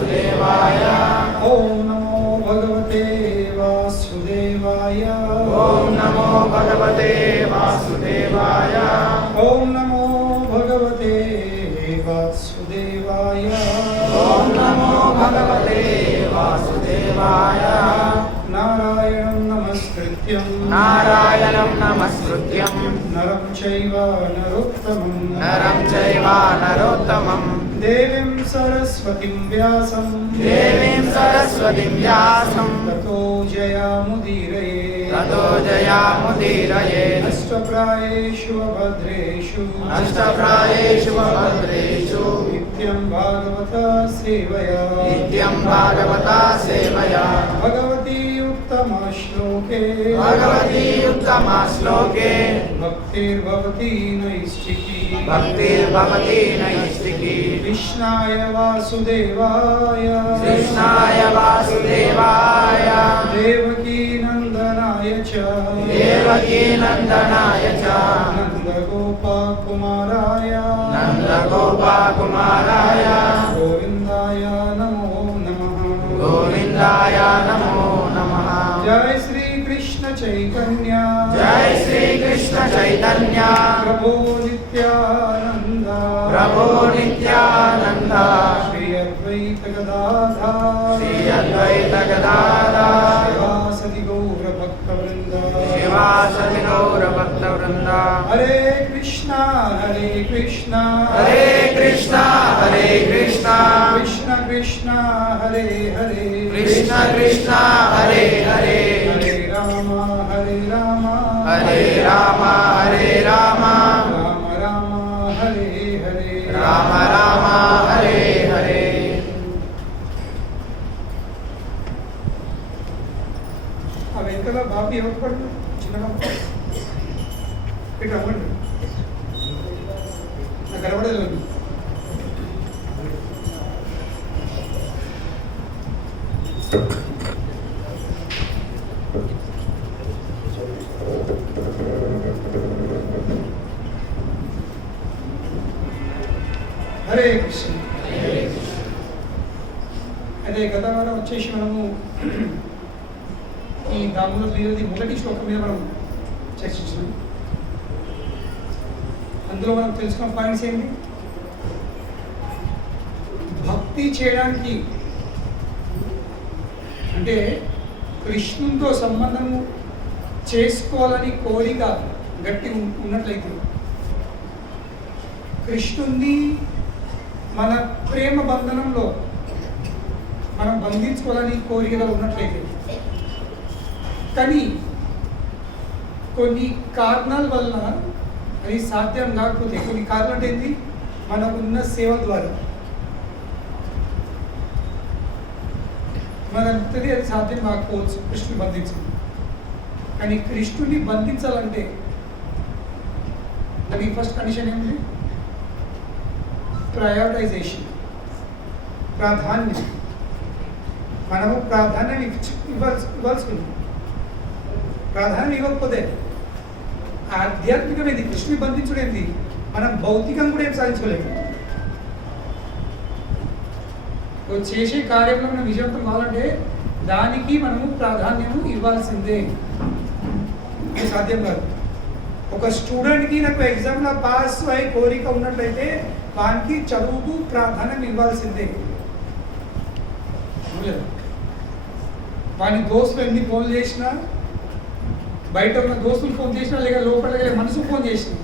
वासुदेवाय। ओम नमो भगवते वासुदेवाय। ओम नमो भगवते वासुदेवाय। ओम नमो भगवते वासुदेवाय। ओम नमो भगवते वासुदेवाय। नारायणं नमस्कृत्यं नारायणं नमस्कृत्यं नरं चैव नरोत्तमं देवीं सरस्वतीं व्यासं ततो जयामुदीरये अष्टप्रायेषु अभद्रेषु नित्यं भागवता सेवया भगवती उत्तमा श्लोके भक्तिर्भवती नैष्ठिकी कृष्णाय वासुदेवाय देवकी नंदनाय च नंदगोपाकुमाराय गोविंदाय नमो नमः। जय श्री कृष्ण चैतन्य प्रभो नित्यानंद श्री अद्वैत गदाधर शिवासदि गौर भक्तवृंद। हरे कृष्णा कृष्ण कृष्ण हरे हरे हरे राम राम हरे हरे। ఆ వెంకల బాబు ఎవరు పడు చిన్న బాబు ఇటు అవ్వండి నాకు కనబడలేదు. హరే కృష్ణ. అదే గత వారం వచ్చేసి మనము ఈ దామోదర లీలది మొదటి శ్లోకం మీద మనం చర్చించినాం. అందులో మనం తెలుసుకున్న పాయింట్స్ ఏంటి? భక్తి చేయడానికి అంటే కృష్ణునితో సంబంధము చేసుకోవాలని కోరిక గట్టి ఉన్నట్లయితే, కృష్ణుని మన ప్రేమ బంధనంలో మనం బంధించుకోవాలని కోరికగా ఉన్నట్లయితే, కానీ కొన్ని కారణాల వల్ల అది సాధ్యం కాకపోతే, కొన్ని కారణాలు అంటే ఏంటి? మనకున్న సేవ ద్వారా మనంతది అది సాధ్యం కాకపోవచ్చు కృష్ణుని బంధించడం. కానీ కృష్ణుని బంధించాలంటే దానికి ఫస్ట్ కండిషన్ ఏమిటి? ప్రయారిటైజేషన్, ప్రాధాన్యం. మనము ప్రాధాన్యం ఇవ్వాల్సి ఉంది. ప్రాధాన్యం ఇవ్వకపోతే ఆధ్యాత్మికమైంది కృష్ణుని బంధించడేంది, మనం భౌతికంగా కూడా ఏం సాధించుకోలేము. చేసే కార్యంలో మనం విజయవంతం కావాలంటే దానికి మనము ప్రాధాన్యము ఇవ్వాల్సిందే. ఇది సాధ్యం కాదు. ఒక స్టూడెంట్కి నాకు ఎగ్జామ్లో పాస్ అయ్యి కోరిక ఉన్నట్లయితే వానికి చదువుకు ప్రాధాన్యం ఇవ్వాల్సిందే. వాని దోస్తులు ఎన్ని ఫోన్లు చేసినా, బయట ఉన్న దోస్తులు ఫోన్ చేసినా, లేక లోపల మనసు ఫోన్ చేసినా,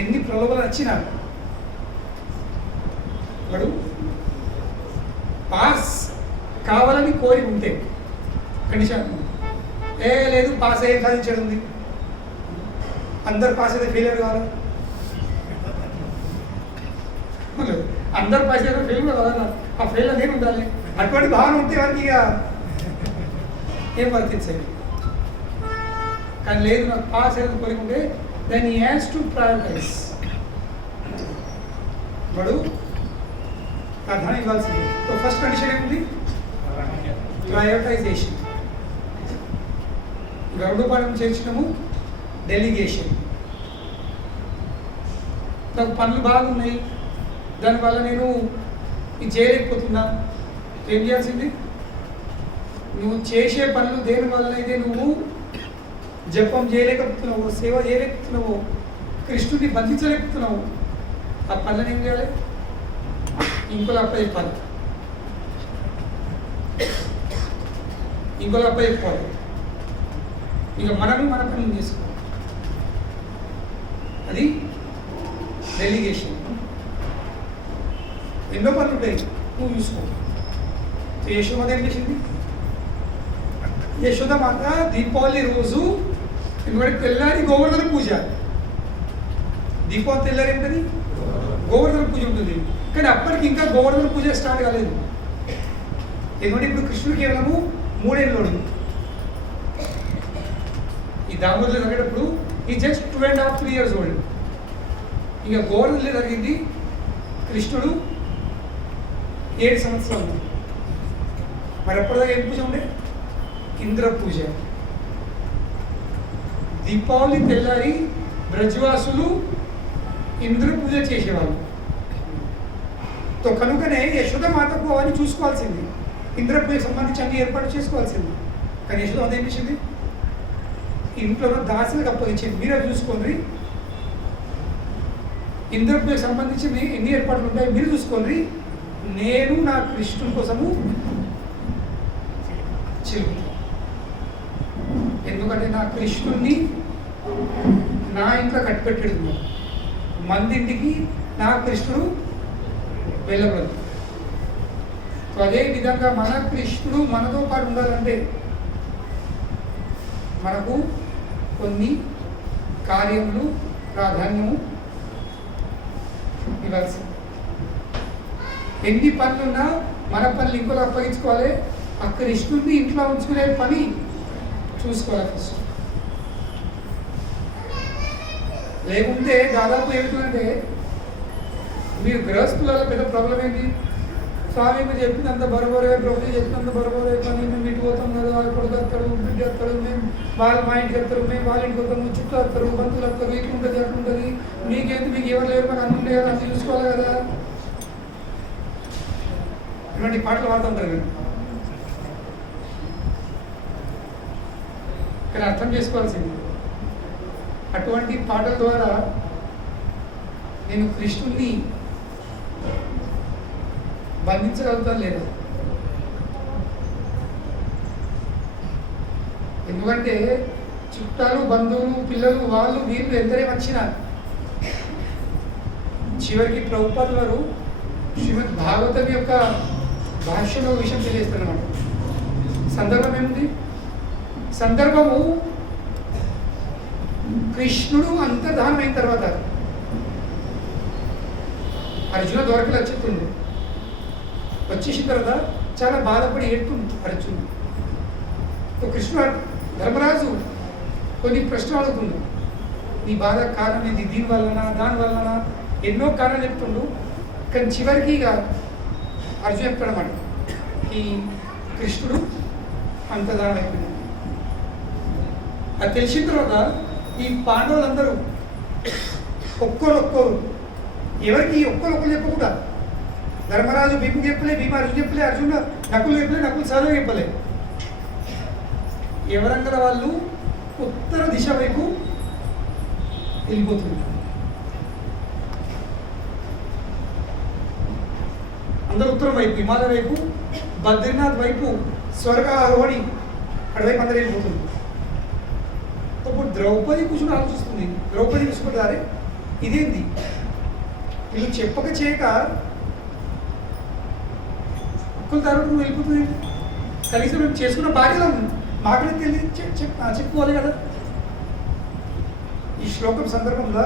ఎన్ని ప్రలోభాలు వచ్చినా వాడు పాస్ కావాలని కోరిక ఉంటే కండిషన్ లేదు, పాస్ అయ్యే సాధించడం ఉంది, అందరు పాస్ అయితే ఫెయిలియర్ కావాలి, అందరు పాస్ అయితే ఫెయిల్ కూడా కావాలి, ఆ ఫెయిల్ అనేది ఉండాలి. అటువంటి భావన ఉంటే వారికి ఇక ఏం వర్తించాలి. కానీ లేదు, నాకు పాస్ అయ్యేది కోరిక ఉంటే then he has to prioritize. వాడు ప్రాధాన్యం ఇవ్వాల్సింది. సో ఫస్ట్ కండిషన్ ఏముంది? ప్రయారిటైజేషన్. గరుడు పాఠం చేర్చినాము డెలిగేషన్. నాకు పనులు బాగున్నాయి, దానివల్ల నేను ఇది చేయలేకపోతున్నా, ఏం చేయాల్సింది? నువ్వు చేసే పనులు దేని వల్ల అయితే నువ్వు జపం చేయలేకపోతున్నావు, సేవ చేయలేకపోతున్నావు, కృష్ణుడిని బంధించలేకపోతున్నావు, ఆ పనులను ఏం చేయాలి? ఇంకోలా అప్పచెప్పాలి, ఇంకోలా అప్పచెప్పాలి. ఇక మనము మన పనులు చేసుకోవాలి. అది డెలిగేషన్. ఎన్నో పనులు ఉంటాయి, నువ్వు చూసుకో. యశోద ఏం చేసింది? యశోద మాత దీపావళి రోజు ఎందుకంటే తెల్లారి గోవర్ధన పూజ. దీపావళి తెల్లారి ఏంటది? గోవర్ధన పూజ ఉంటుంది. కానీ అప్పటికి ఇంకా గోవర్ధన పూజ స్టార్ట్ కాలేదు. ఎందుకంటే ఇప్పుడు కృష్ణుడు కేవలము 3 ఏళ్ళు. ఈ దామోదరులు జరిగేటప్పుడు ఈ జస్ట్ 2.5 3 years old. ఇక గోవర్ధనలో జరిగింది కృష్ణుడు 7 సంవత్సరాలు. మరి ఎప్పటిదాకా ఏం పూజ ఉండే? ఇంద్ర పూజ. దీపావళి తెల్లారి బ్రజవాసులు ఇంద్ర పూజ చేసేవాళ్ళు. తో కనుకనే యశోద మాతకు అవన్నీ చూసుకోవాల్సింది, ఇంద్ర పూజకు సంబంధించి అన్ని ఏర్పాటు చేసుకోవాల్సింది. కానీ యశోద అదేం చేసింది? ఇంట్లో దాసులకు అప్పగించింది, మీరే చూసుకోండి, ఇంద్ర పూజకు సంబంధించి ఎన్ని ఏర్పాట్లు ఉంటాయి మీరు చూసుకోండి, నేను నా కృష్ణుని కోసము చెల్లు. ఎందుకంటే నా కృష్ణుణ్ణి నా ఇంట్లో కట్టిపెట్టేది, మందింటికి నా కృష్ణుడు వెళ్ళకూడదు. అదే విధంగా మన కృష్ణుడు మనతో పాటు ఉండాలంటే మనకు కొన్ని కార్యములు ప్రాధాన్యము ఇవ్వాల్సింది. ఎన్ని పనులున్నా మన పనులు ఇంకోలో అప్పగించుకోవాలి, ఆ కృష్ణుడిని ఇంట్లో ఉంచుకునే పని చూసుకోవాలి ఫస్ట్. లేకుంటే దాదాపు ఏమిటంటే మీరు గృహస్థులలో పెద్ద ప్రాబ్లం ఏంటి? స్వామి మీరు చెప్పిందంత బరోబరే, ప్రభుత్వం చెప్పినంత బరోబరే, కానీ మేము ఇటు పోతాం కదా, వాళ్ళు కొడుకు వస్తారు, బిడ్డ వస్తారు, మేము వాళ్ళు మా ఇంటికి వస్తారు, మేము వాళ్ళ ఇంటికి వస్తాము, చుట్టూ వస్తారు, బంధువులు వస్తారు, ఇట్లుంటుంది అట్లుంటుంది, మీకేంటి మీకు ఎవరు లేరు, మాకు అన్నీ ఉండే కదా, అన్నీ చూసుకోవాలి కదా. ఇటువంటి పాటలు పాడుతుంటారు మీరు. కానీ అర్థం చేసుకోవాల్సింది, అటువంటి పాటల ద్వారా నేను కృష్ణుణ్ణి బంధించగలుగుతాను లేదా? ఎందుకంటే చుట్టాలు, బంధువులు, పిల్లలు, వాళ్ళు వీళ్ళు ఎందరే వచ్చినా చివరికి ప్రభుపాదులు వారు శ్రీమద్ భాగవతం యొక్క భాష్యంలో విషయం తెలియజేస్తారన్నమాట. సందర్భం ఏముంది? సందర్భము కృష్ణుడు అంతర్ధానం అయిన తర్వాత అర్జున ద్వారకలు వచ్చేస్తుంది. వచ్చేసిన తర్వాత చాలా బాధపడి ఏడుతుంది అర్జునుడు. కృష్ణుడు ధర్మరాజు కొన్ని ప్రశ్నలు అడుగుతుండు, నీ బాధ కారణం ఏంది? దీని వలన దాని వలన ఎన్నో కారణాలు చెప్తుండు. కానీ చివరికి ఇక అర్జున్ చెప్తాడన్నమాట, ఈ కృష్ణుడు అంతర్ధానం అయిపోయింది. అది తెలిసిన తర్వాత ఈ పాండవులందరూ ఒక్కొక్కరు ఎవరికి ఒక్కరు చెప్పకుండా, ధర్మరాజు భీముకి చెప్పలే, భీమ అర్జున్ చెప్పలే, అర్జున్ నకులు చెప్పలే, నకులు సహదేవుడు చెప్పలే, ఎవరందరూ వాళ్ళు ఉత్తర దిశ వైపు వెళ్ళిపోతుంది. అందరూ ఉత్తరం వైపు, హిమాలయ వైపు, బద్రీనాథ్ వైపు, స్వర్గ ఆరోహణి అటువైపు అందరూ వెళ్ళిపోతుంది. అప్పుడు ద్రౌపది కూర్చొని ఆలోచిస్తుంది. ద్రౌపది చూసుకుంటారే, ఇదేంది వీళ్ళు చెప్పక చేయక ఒక్కరు తర్వాత నువ్వు వెళ్ళిపోతుంది, కనీసం మేము చేసుకున్న బాధ్యత మాకు చెప్పుకోవాలి కదా. ఈ శ్లోకం సందర్భంగా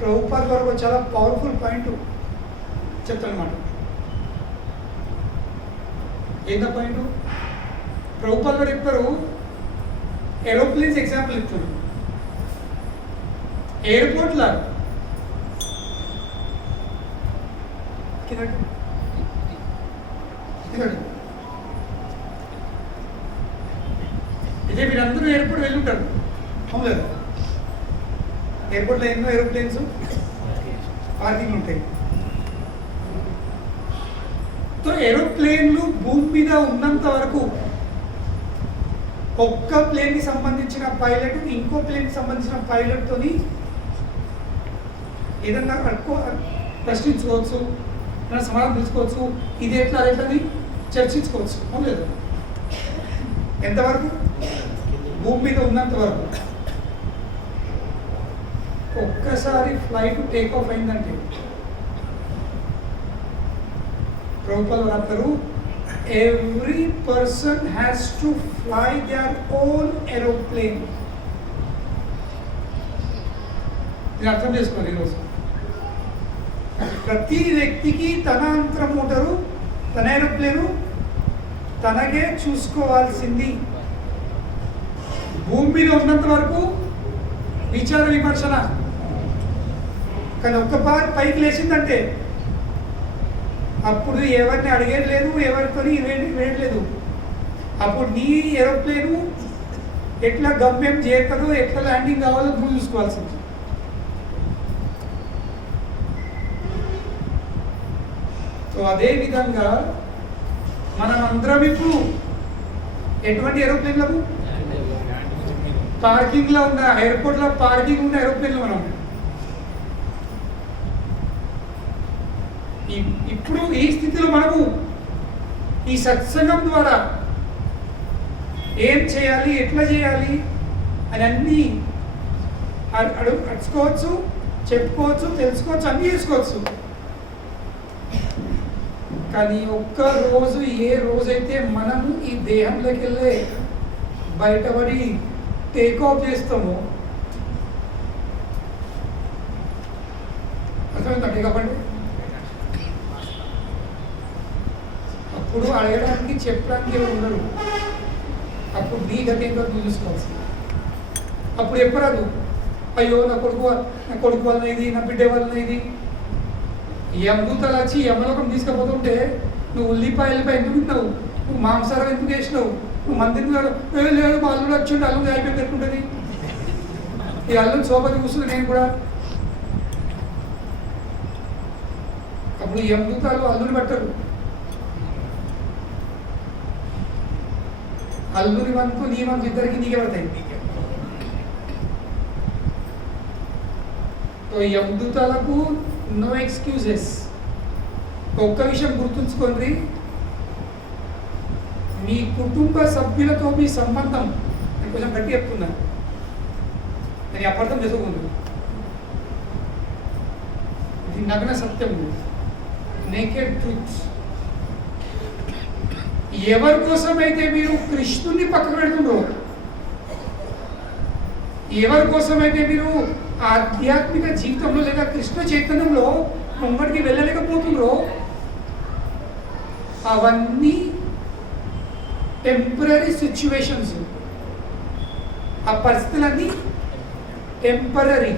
ప్రభుపాద వరకు చాలా పవర్ఫుల్ పాయింట్ చెప్తారన్నమాట. ఏందా పాయింట్? ప్రభుపాద గారు చెప్పారు, ఏరోప్లేన్స్ ఎగ్జాంపుల్ ఇస్తారు. ఎయిర్పోర్ట్లా ఇదే మీరందరూ ఎయిర్పోర్ట్ వెళ్ళి ఉంటారు, అవును లేదా? ఎయిర్పోర్ట్లో ఎన్నో ఏరోప్లేన్స్ పార్కింగ్ ఉంటాయి. సో ఏరోప్లేన్లు భూమి మీద ఉన్నంత వరకు ఒక్క ప్లేన్కి సంబంధించిన పైలట్ ఇంకో ప్లేన్కి సంబంధించిన పైలట్తోని ఏదన్నా ప్రశ్నించుకోవచ్చు, ఏదైనా సమాధానం తెలుసుకోవచ్చు, ఇది ఎట్లా అదేంటని చర్చించుకోవచ్చు. అవును లేదు? ఎంతవరకు? భూమి మీద ఉన్నంత వరకు. ఒక్కసారి ఫ్లైట్ టేక్ ఆఫ్ అయిందంటే ప్రభుత్వాలు రాస్తారు, every person has to fly their own aeroplane. ఇది అర్థం చేసుకోండి. ఈరోజు ప్రతి వ్యక్తికి తన అంతర మోటారు, తన ఏరోప్లేను తనకే చూసుకోవాల్సింది. భూమి మీద ఉన్నంత వరకు విచార విమర్శన. కానీ ఒక్క పైకి లేచిందంటే అప్పుడు ఎవరిని అడిగేది లేదు, ఎవరితో వేయలేదు. అప్పుడు నీ ఏరోప్లేను ఎట్లా గమ్యం చేరుతుందో, ఎట్లా ల్యాండింగ్ కావాలో నువ్వు చూసుకోవాల్సింది. సో అదేవిధంగా మనం అందరం ఇప్పుడు ఎటువంటి ఏరోప్లేన్లకు పార్కింగ్లో ఉన్న ఎయిర్పోర్ట్లో పార్కింగ్ ఉన్న ఏరోప్లేన్లు మనం ఇప్పుడు ఈ స్థితిలో మనము ఈ సత్సంగం ద్వారా ఏం చేయాలి, ఎట్లా చేయాలి అని అన్నీ అడుచుకోవచ్చు, చెప్పుకోవచ్చు, తెలుసుకోవచ్చు, అన్నీ చేసుకోవచ్చు. కానీ ఒక్క రోజు ఏ రోజైతే మనము ఈ దేహంలోకి వెళ్ళే బయటపడి టేక్ ఆఫ్ చేస్తామో, అర్థమైందా? టేక్ అండి అప్పుడు అడగడానికి చెప్పడానికి ఎవరు ఉండరు. అప్పుడు నీ గతి ఏంటో నువ్వు చూసుకోవాల్సింది. అప్పుడు ఎప్పరాదు, అయ్యో నా కొడుకు వలన ఇది, నా బిడ్డ వలన ఇది. యమదూతలు వచ్చి యమలోకం తీసుకుపోతుంటే నువ్వు ఉల్లిపాయలు ఎందుకు తిన్నావు, నువ్వు మాంసారం ఎందుకు వేసినావు, నువ్వు మందిని లేదు మా అల్లుడు వచ్చిండు, అల్లుడు అయిపోయి పెట్టుకుంటుంది. ఈ అల్లుడు సోపతి కూర్చుంది నేను కూడా. అప్పుడు యమదూతలు అల్లుని పట్టరు. అల్లుని వంతు నీ వంతు ఇద్దరికి నీకే పడతాయి. యమదూతలకు నో ఎక్స్క్యూజెస్. ఒక్క విషయం గుర్తుంచుకోండి, మీ కుటుంబ సభ్యులతో మీ సంబంధం, నేను కొంచెం గట్టి చెప్తున్నా, నేను అపార్థం చేసుకోకూడదు. ఇది నగ్న సత్యం, నేకెడ్ ట్రూత్. ఎవరి కోసమైతే మీరు కృష్ణుని పక్కన పెడుతుండ్రో, ఎవరి కోసమైతే మీరు ఆధ్యాత్మిక జీవితంలో లేదా కృష్ణ చైతన్యంలో ముంగడికి వెళ్ళలేకపోతుండ్రో, అవన్నీ టెంపరీ సిచ్యువేషన్స్. ఆ పరిస్థితులన్నీ టెంపరీ.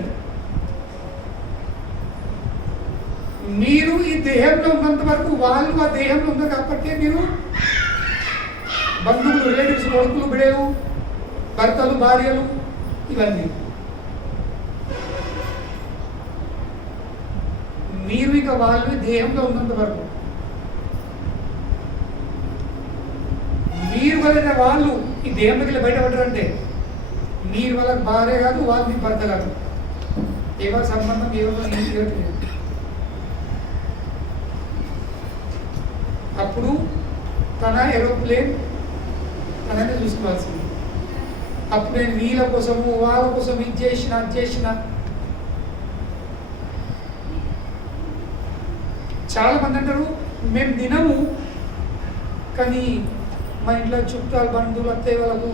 మీరు ఈ దేహంలో ఉన్నంత వరకు వాళ్ళు ఆ దేహంలో ఉన్నారు కాబట్టి మీరు బంధువులు, రిలేటివ్స్, కొడుకులు, బిడేలు, భర్తలు, భార్యలు, ఇవన్నీ మీరు ఇక వాళ్ళు దేహంలో ఉన్నంత వరకు మీరు వల్ల వాళ్ళు ఈ దేహంలోకి బయటపడ్డారంటే మీరు వాళ్ళకి భార్య కాదు, వాళ్ళు మీ భర్త కాదు. ఎవరి సంబంధం ఎవరు. అప్పుడు తన ఏరోప్లేన్ తననే చూసుకోవాల్సింది. అప్పుడు నేను వీళ్ళ కోసము వాళ్ళ కోసం ఇది చేసిన అది చేసిన. చాలా మంది అంటారు మేము తినము, కానీ మా ఇంట్లో చుట్టాలు, బంధువులు, అత్తయ్య వాళ్ళకు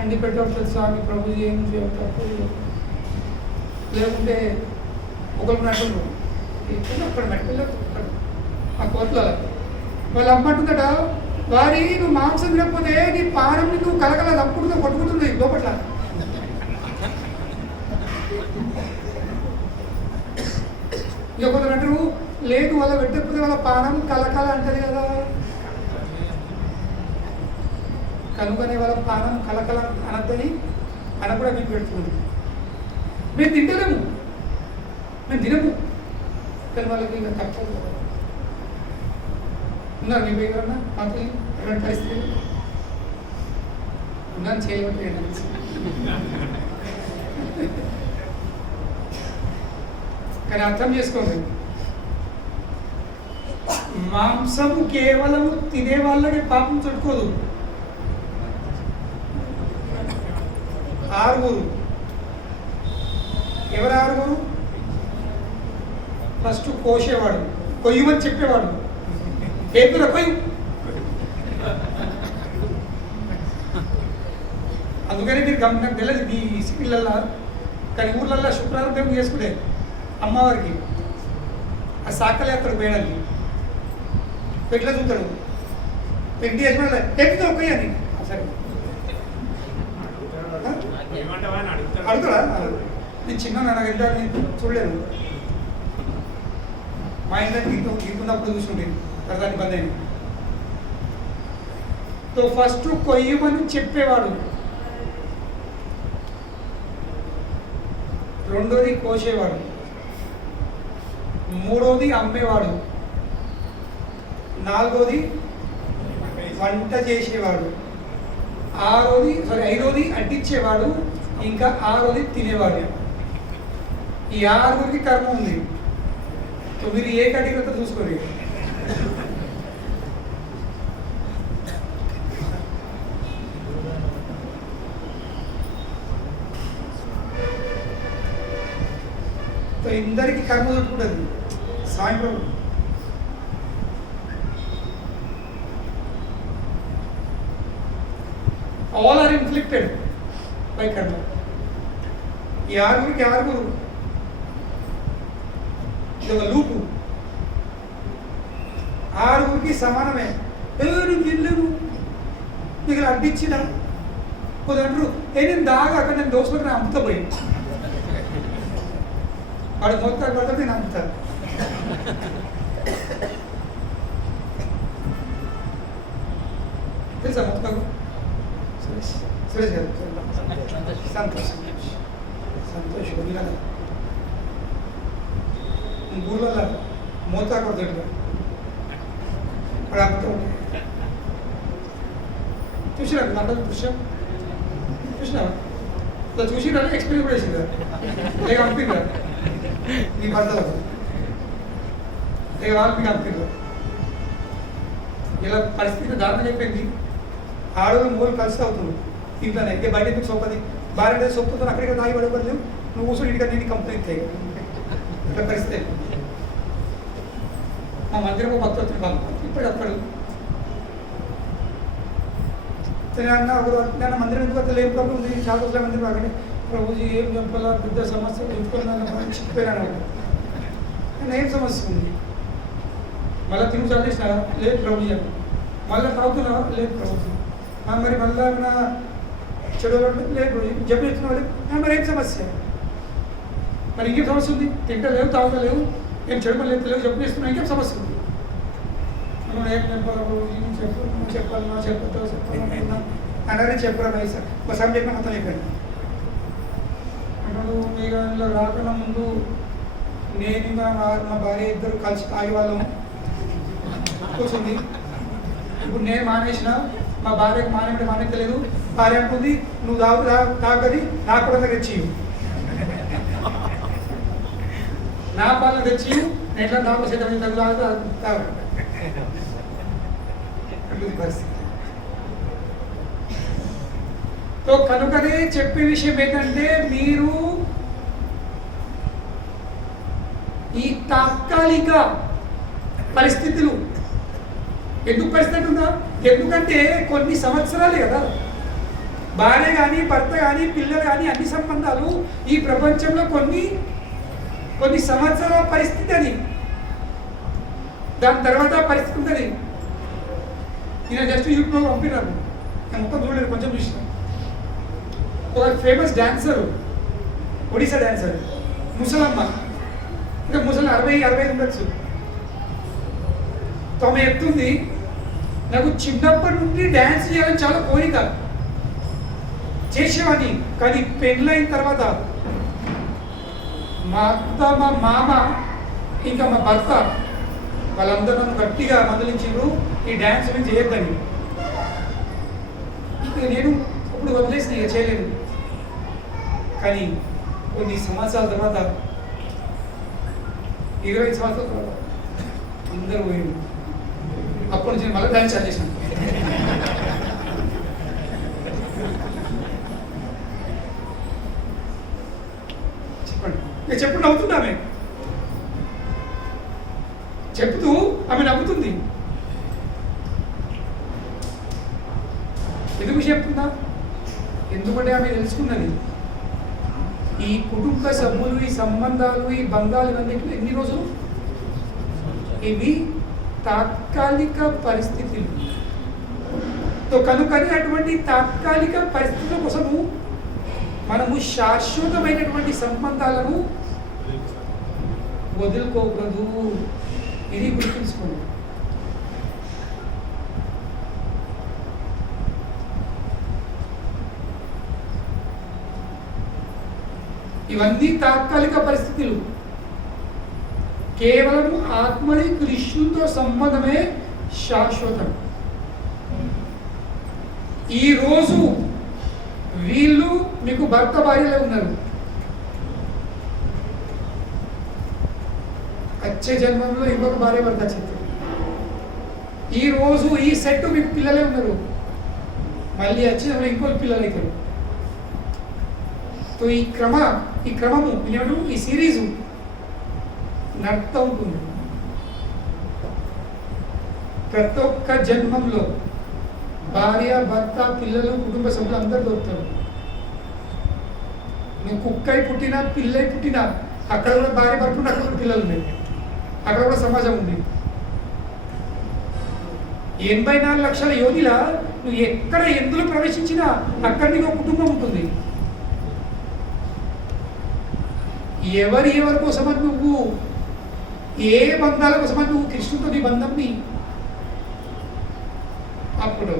అండి పెట్టవచ్చు స్వామి ప్రభు ఏం చేయవచ్చు. లేకుంటే ఒకరికి నటున్నారు అక్కడ మెట్టుకెళ్ళి ఆ కోట్ల వాళ్ళు అమ్మంటుందట, వారి నువ్వు మాంసం తినకపోతే నీ పానం నువ్వు కలకల తప్పుడుతో కొట్టుకుంటుంది లోపట్ల. ఇక కొందరు అంటారు లేదు వాళ్ళ పెట్టకపోతే వాళ్ళ పానం కలకల అంటది కదా, కనుకనే వాళ్ళ పానం కలకల అనద్దని అన కూడా మీకు పెడుతుంది. మేము తింటలేము, మేము తినము, కానీ వాళ్ళకి ఇంకా తప్పదు. ఉన్నారు మీ పేరు మాతో ఎటువంటి పరిస్థితి ఉన్నాను చేయలేదు. కానీ అర్థం చేసుకోండి, మాంసము కేవలం తినే వాళ్ళకి పాపం చుట్టుకోదు. ఆరుగురు, ఎవరు ఆరుగురు? ఫస్ట్ కోసేవాడు, కొయ్యమని చెప్పేవాడు, పేపర్ కొయ్యి. అందుకని మీరు నాకు తెలియదు మీ సిటీలల్లో, కానీ ఊర్లల్లో శుక్రవారం మేము చేసుకునే అమ్మవారికి ఆ సాకలే అక్కడ పోయడానికి పెట్ల చూస్తాడు, పెట్టి వేసిన ఎప్పుడు ఒక్కయ్య అని సరే అడుగుతాడా? నేను చిన్న నాకు ఎంత చూడలేను, మా ఇంట్లో గీకున్నప్పుడు చూసుకుంటాను తర్వాత దాన్ని బంద్ అయింది. సో ఫస్ట్ కొయ్యమని చెప్పేవాడు, రెండోది కోసేవాడు, మూడోది అమ్మేవాడు, నాలుగోది వంట చేసేవాడు, ఐదోది అడ్డించేవాడు, ఇంకా ఆరోది తినేవాడు. ఈ ఆరుగురికి కర్మ ఉంది. సో మీరు ఏ కేటగిరీతో చూసుకోండి. సో ఇందరికి కర్మ చుట్టుకుంటుంది సాయంత్రం. ఆల్ ఆర్ ఇన్ఫ్లిక్టెడ్ బై కర్మ. ఈ ఆరుగురికి ఆరుగురు ఇది ఒక లూపు, ఆరుగురికి సమానమే. ఎవరు తినలేను మీకు అడ్డించిన కొద్దింటారు, నేను దాగా అక్కడ నేను దోస్తులకు నేను అమ్ముతా పోయి వాడు మొత్తం పడితే నేను అమ్ముతాను. తెలుసా మొత్తం సురేష్ గారు? సంతోషం సంతోషం ఊళ్ళో మోతా కొడుతాడు వాడు అమ్ముతూ చూసినా మండలం దృశ్యం చూసినా ఇలా చూసినా ఎక్స్పీరియన్స్ కూడా వేసిందా లేక అనిపిందా మీ పడతారు లేక వాళ్ళు మీకు అనిపిందా? ఇలా పరిస్థితి దారుణంగా అయిపోయింది. ఆడవాళ్ళు మూలు కలిసి అవుతుంది ఇంట్లోనే. ఇక బయట ఎందుకు సోపది భార్య సొప్పుతో అక్కడికి దాగి పడవలేవు, నువ్వు కూర్చొని ఇంటికి నేను కంప్లైంట్ చేయ ఇట్లా పరిస్థితి. మా మందిరము భక్తులు వాళ్ళు ఇప్పుడు అప్పుడు నేను మందిరం ఎందుకు వస్తే ఏం ప్రాబ్లం ఉంది, చాలా రోజుల మందిరం అక్కడ ప్రభుజీ ఏం చెప్పాలా పెద్ద సమస్య ఎంచుకున్నాను చెప్పాను. నేను ఏం సమస్య ఉంది? మళ్ళీ తిరుగు చదివేసినా లేదు ప్రభుజీ అని, మళ్ళీ తాగుతున్నా లేదు ప్రభుజీ, మరి మళ్ళీ ఏమైనా చెడు లేదు ప్రభుజీ జబ్బు చెప్తున్నా మరి ఏం సమస్య? మరి ఇంకేం సమస్య ఉంది? తింటలేవు తాగుతలేవు, ఏం చెడు మళ్ళీ ఎత్తలేవు, జబ్బు చేస్తున్నా, ఇంకేం సమస్య ఉంది? మనం ఏం చెప్పాలి ప్రభుజీ చెప్పాలన్నా చెప్పాలన్నా అనని చెప్పరా భయ్ సార్ ఒకసారి చెప్పిన మొత్తం చెప్పాను. ఇప్పుడు మీకు ఇంట్లో రాకుండా ముందు నేను మా భార్య ఇద్దరు కలిసి తాగి వాళ్ళము కూర్చుంది. ఇప్పుడు నేను మానేసిన, మా భార్యకు మానేమిటి మానేతలేదు. భార్య అంటుంది నువ్వు తాగది నాకు కూడా తెచ్చి నా పాలన తెచ్చి నేను ఎట్లా తాగు సిద్ధం తాగు పరిస్థితి. సో కనుకనే చెప్పే విషయం ఏంటంటే మీరు ఈ తాత్కాలిక పరిస్థితులు ఎందుకు పరిస్థితి ఉందా? ఎందుకంటే కొన్ని సంవత్సరాలే కదా భార్య కానీ భర్త కానీ పిల్లలు కానీ అన్ని సంబంధాలు ఈ ప్రపంచంలో కొన్ని సంవత్సరాల పరిస్థితి అది. దాని తర్వాత పరిస్థితి ఉంటుంది. నేను జస్ట్ యూట్యూబ్లో పంపినాను, నేను మొత్తం చూడలేదు, కొంచెం చూసిన. ఒక ఫేమస్ డాన్సర్, ఒడిశా డాన్సర్ ముసలమ్మ, ఇంకా ముసలి 60-65 ఉండొచ్చు. ఆమె చెప్తుంది నాకు చిన్నప్పటి నుండి డ్యాన్స్ చేయాలని చాలా కోరిక చేసేవాడిని, కానీ పెళ్ళైన తర్వాత మా అత్త మా మామ ఇంకా మా భర్త వాళ్ళందరూ నన్ను గట్టిగా మందలించారు ఈ డ్యాన్స్ నేను చేయొద్దని. ఇక నేను ఇప్పుడు వదిలేసిన, ఇక చేయలేదు. కానీ కొన్ని సంవత్సరాల తర్వాత 20 సంవత్సరాల తర్వాత అందరూ పోయింది. అప్పటి నుంచి నేను మళ్ళీ డ్యాన్స్ స్టార్ట్ చేశాను. చెప్పండి, నేను చెప్పుడు నవ్వుతున్నా, ఆమె చెప్తూ ఆమె నవ్వుతుంది. ఎందుకు చెప్తుందా? ఎందుకంటే ఆమె తెలుసుకున్నది ఈ కుటుంబ సభ్యులు, ఈ సంబంధాలు, ఈ బంధాలు ఇవన్నీ ఎన్ని రోజులు, ఇవి తాత్కాలిక పరిస్థితులు. కనుకని అటువంటి తాత్కాలిక పరిస్థితుల కోసము మనము శాశ్వతమైనటువంటి సంబంధాలను వదులుకోకూడదు. ఇది గుర్తుంచుకోండి. ఇవన్నీ తాత్కాలిక పరిస్థితులు. కేవలం ఆత్మని కృష్ణుతో సంబంధమే శాశ్వతం. ఈరోజు వీళ్ళు మీకు భర్త భార్యలే ఉన్నారు. వచ్చే జన్మంలో ఇంకొక భార్య భర్త చెప్తారు. ఈరోజు ఈ సెట్ మీకు పిల్లలే ఉన్నారు, మళ్ళీ వచ్చే జన్మలో ఇంకొక పిల్లలు అవుతారు. సో ఈ క్రమము ఏమంటారు, ఈ సిరీజు నడుతూ ఉంటుంది. ప్రతి ఒక్క జన్మంలో భార్య భర్త పిల్లలు కుటుంబ సభ్యులు అందరూ దొరుకుతారు. నువ్వు కుక్కై పుట్టినా పిల్లై పుట్టినా అక్కడ కూడా భార్య భర్త ఉండి, అక్కడ కూడా పిల్లలు ఉన్నాయి, అక్కడ కూడా సమాజం ఉంది. 84 లక్షల యోనిలా నువ్వు ఎక్కడ ఎందులో ప్రవేశించినా అక్కడ నీకు ఒక కుటుంబం ఉంటుంది. ఎవరి కోసమని నువ్వు, ఏ బంధాల కోసమని నువ్వు కృష్ణుతో నీ బంధంని అప్పుడు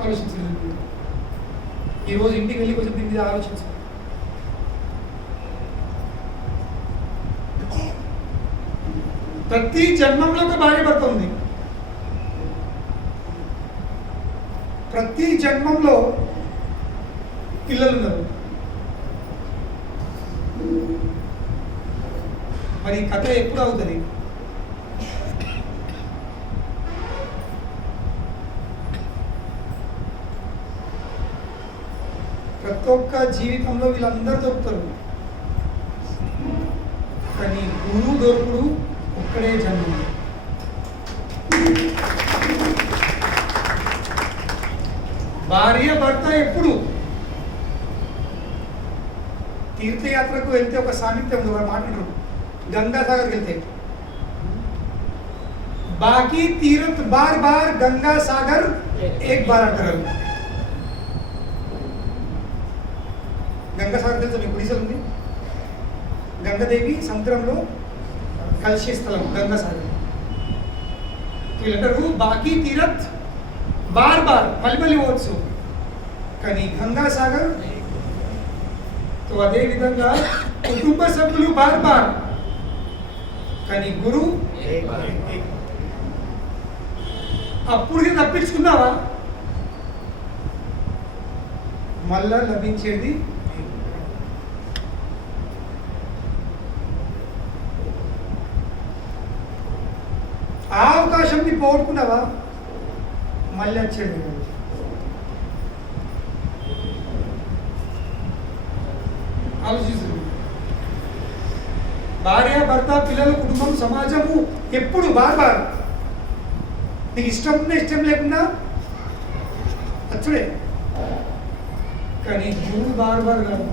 ఆలోచించలేదు. ఈరోజు ఇంటికి వెళ్ళి కొంచెం దీని మీద ఆలోచించు. ప్రతి జన్మంలో ఒక భార్య భర్త ఉంది. ప్రతి జన్మంలో పిల్లలు ఉన్నారు. మరి కథ ఎప్పుడు అవుతుంది? ప్రతి ఒక్క జీవితంలో వీళ్ళందరూ దొరుకుతారు. కానీ గురువు దొరుకుడు ఒక్కడే జన్మ. భార్య భర్త ఎప్పుడు తీర్థయాత్రకు వెళ్తే ఒక సాన్నిధ్యం ఉంది, ఒక మాట్లాడరు. గంగాసాగర్కి వెళ్తే బాకీ తీర్థ బార్ బార్ గంగా సాగర్ ఏక్ బార్ అంటారు. గంగాసాగర్ తెలుసా మీకు? ఒడిశాలో ఉంది. గంగాదేవి సముద్రంలో కలిసే స్థలం గంగాసాగర్. వీళ్ళంటారు బాకీ తీరత్ బార్ బార్, మళ్ళీ పోవచ్చు, కానీ గంగాసాగర్. అదే విధంగా కుటుంబ సభ్యులు బార్ బార్, కానీ గురు అప్పుడు తప్పించుకున్నావా మళ్ళా లభించేది ఆ అవకాశంని పోగొట్టుకున్నావా మళ్ళీ వచ్చేది. ఆలోచిస్తుంది. భార్య భర్త పిల్లలు కుటుంబం సమాజము ఎప్పుడు బార్ బార్. నీకు ఇష్టం ఉన్నా ఇష్టం లేకుండా అచ్చుడే, కానీ గురు బార్ బార్ కాదు.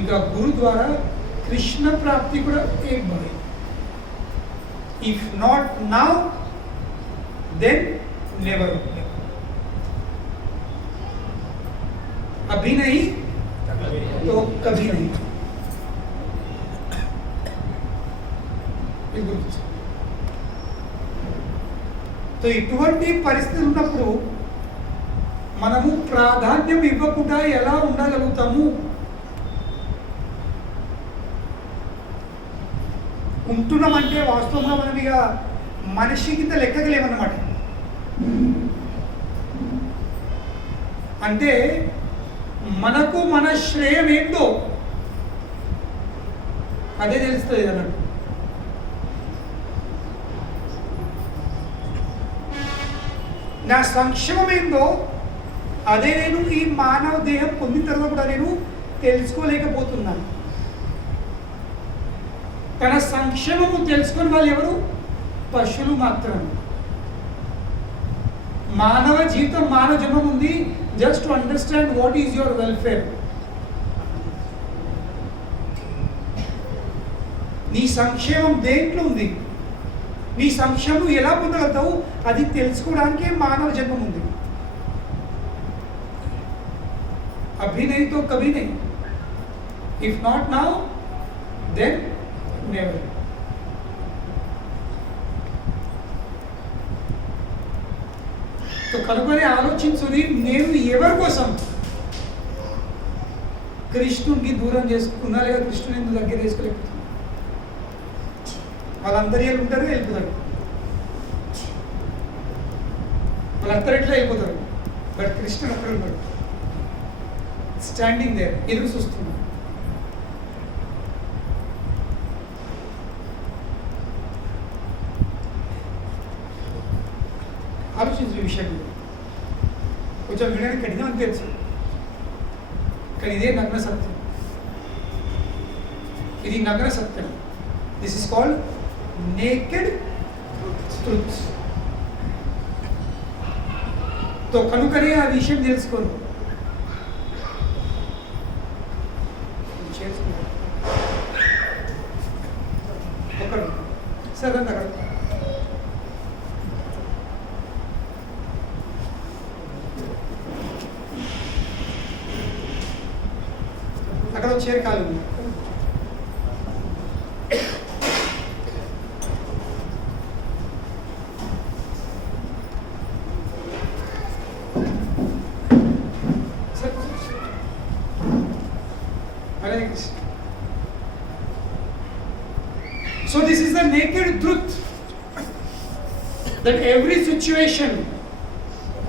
ఇంకా గురు ద్వారా కృష్ణ ప్రాప్తి కూడా ఏక్ బార్. If not now then never. अभी नहीं तो कभी नहीं. तो ఇటువంటి పరిస్థితులు ఉన్నప్పుడు మనము ప్రాధాన్యం ఇవ్వకుండా ఎలా ఉండగలుగుతాము? ఉంటున్నామంటే వాస్తవంగా మనం ఇక మనిషి కింద లెక్కగలేమన్నమాట. అంటే మనకు మన శ్రేయం ఏంటో అదే తెలుస్తుంది అన్నట్టు. నా సంక్షేమం ఏందో అదే నేను ఈ మానవ దేహం పొందిన తర్వాత కూడా నేను తెలుసుకోలేకపోతున్నాను. తన సంక్షేమము తెలుసుకుని వాళ్ళు ఎవరు? పశువులు మాత్రమే. మానవ జీవితం, మానవ జన్మం ఉంది just to understand what is your welfare. నీ సంక్షేమం దేంట్లో ఉంది, నీ సంక్షేమం ఎలా పొందగలుగుతావు, అది తెలుసుకోవడానికే మానవ జన్మం ఉంది. అభి నహీ తో కభీ నహీ, if not now then never. కనుకొని ఆలోచించుని, నేను ఎవరి కోసం కృష్ణుడికి దూరం చేసుకున్నా లేదా కృష్ణుని ఎందుకు దగ్గర చేసుకోలేకపోతున్నా? వాళ్ళందరూ ఉంటారు, వెళ్ళిపోతారు, వాళ్ళందరూ ఎట్లా వెళ్ళిపోతారు, బట్ కృష్ణుడు అక్కడ ఉంటాడు, స్టాండింగ్ దేర్, ఎదురు చూస్తున్నాడు. ఆలోచించే విషయం కొంచెం వినడానికి కఠినం అని తెలుసు, కానీ ఇదే నగ్న సత్యం. ఇది నగ్న సత్యం. This is called naked truth. తో కనుకనే ఆ విషయం తెలుసుకోను. ఒకడు సరే అక్కడ అక్కడ చైర్ ఖాళీ ఉంది. So this is the naked truth that every situation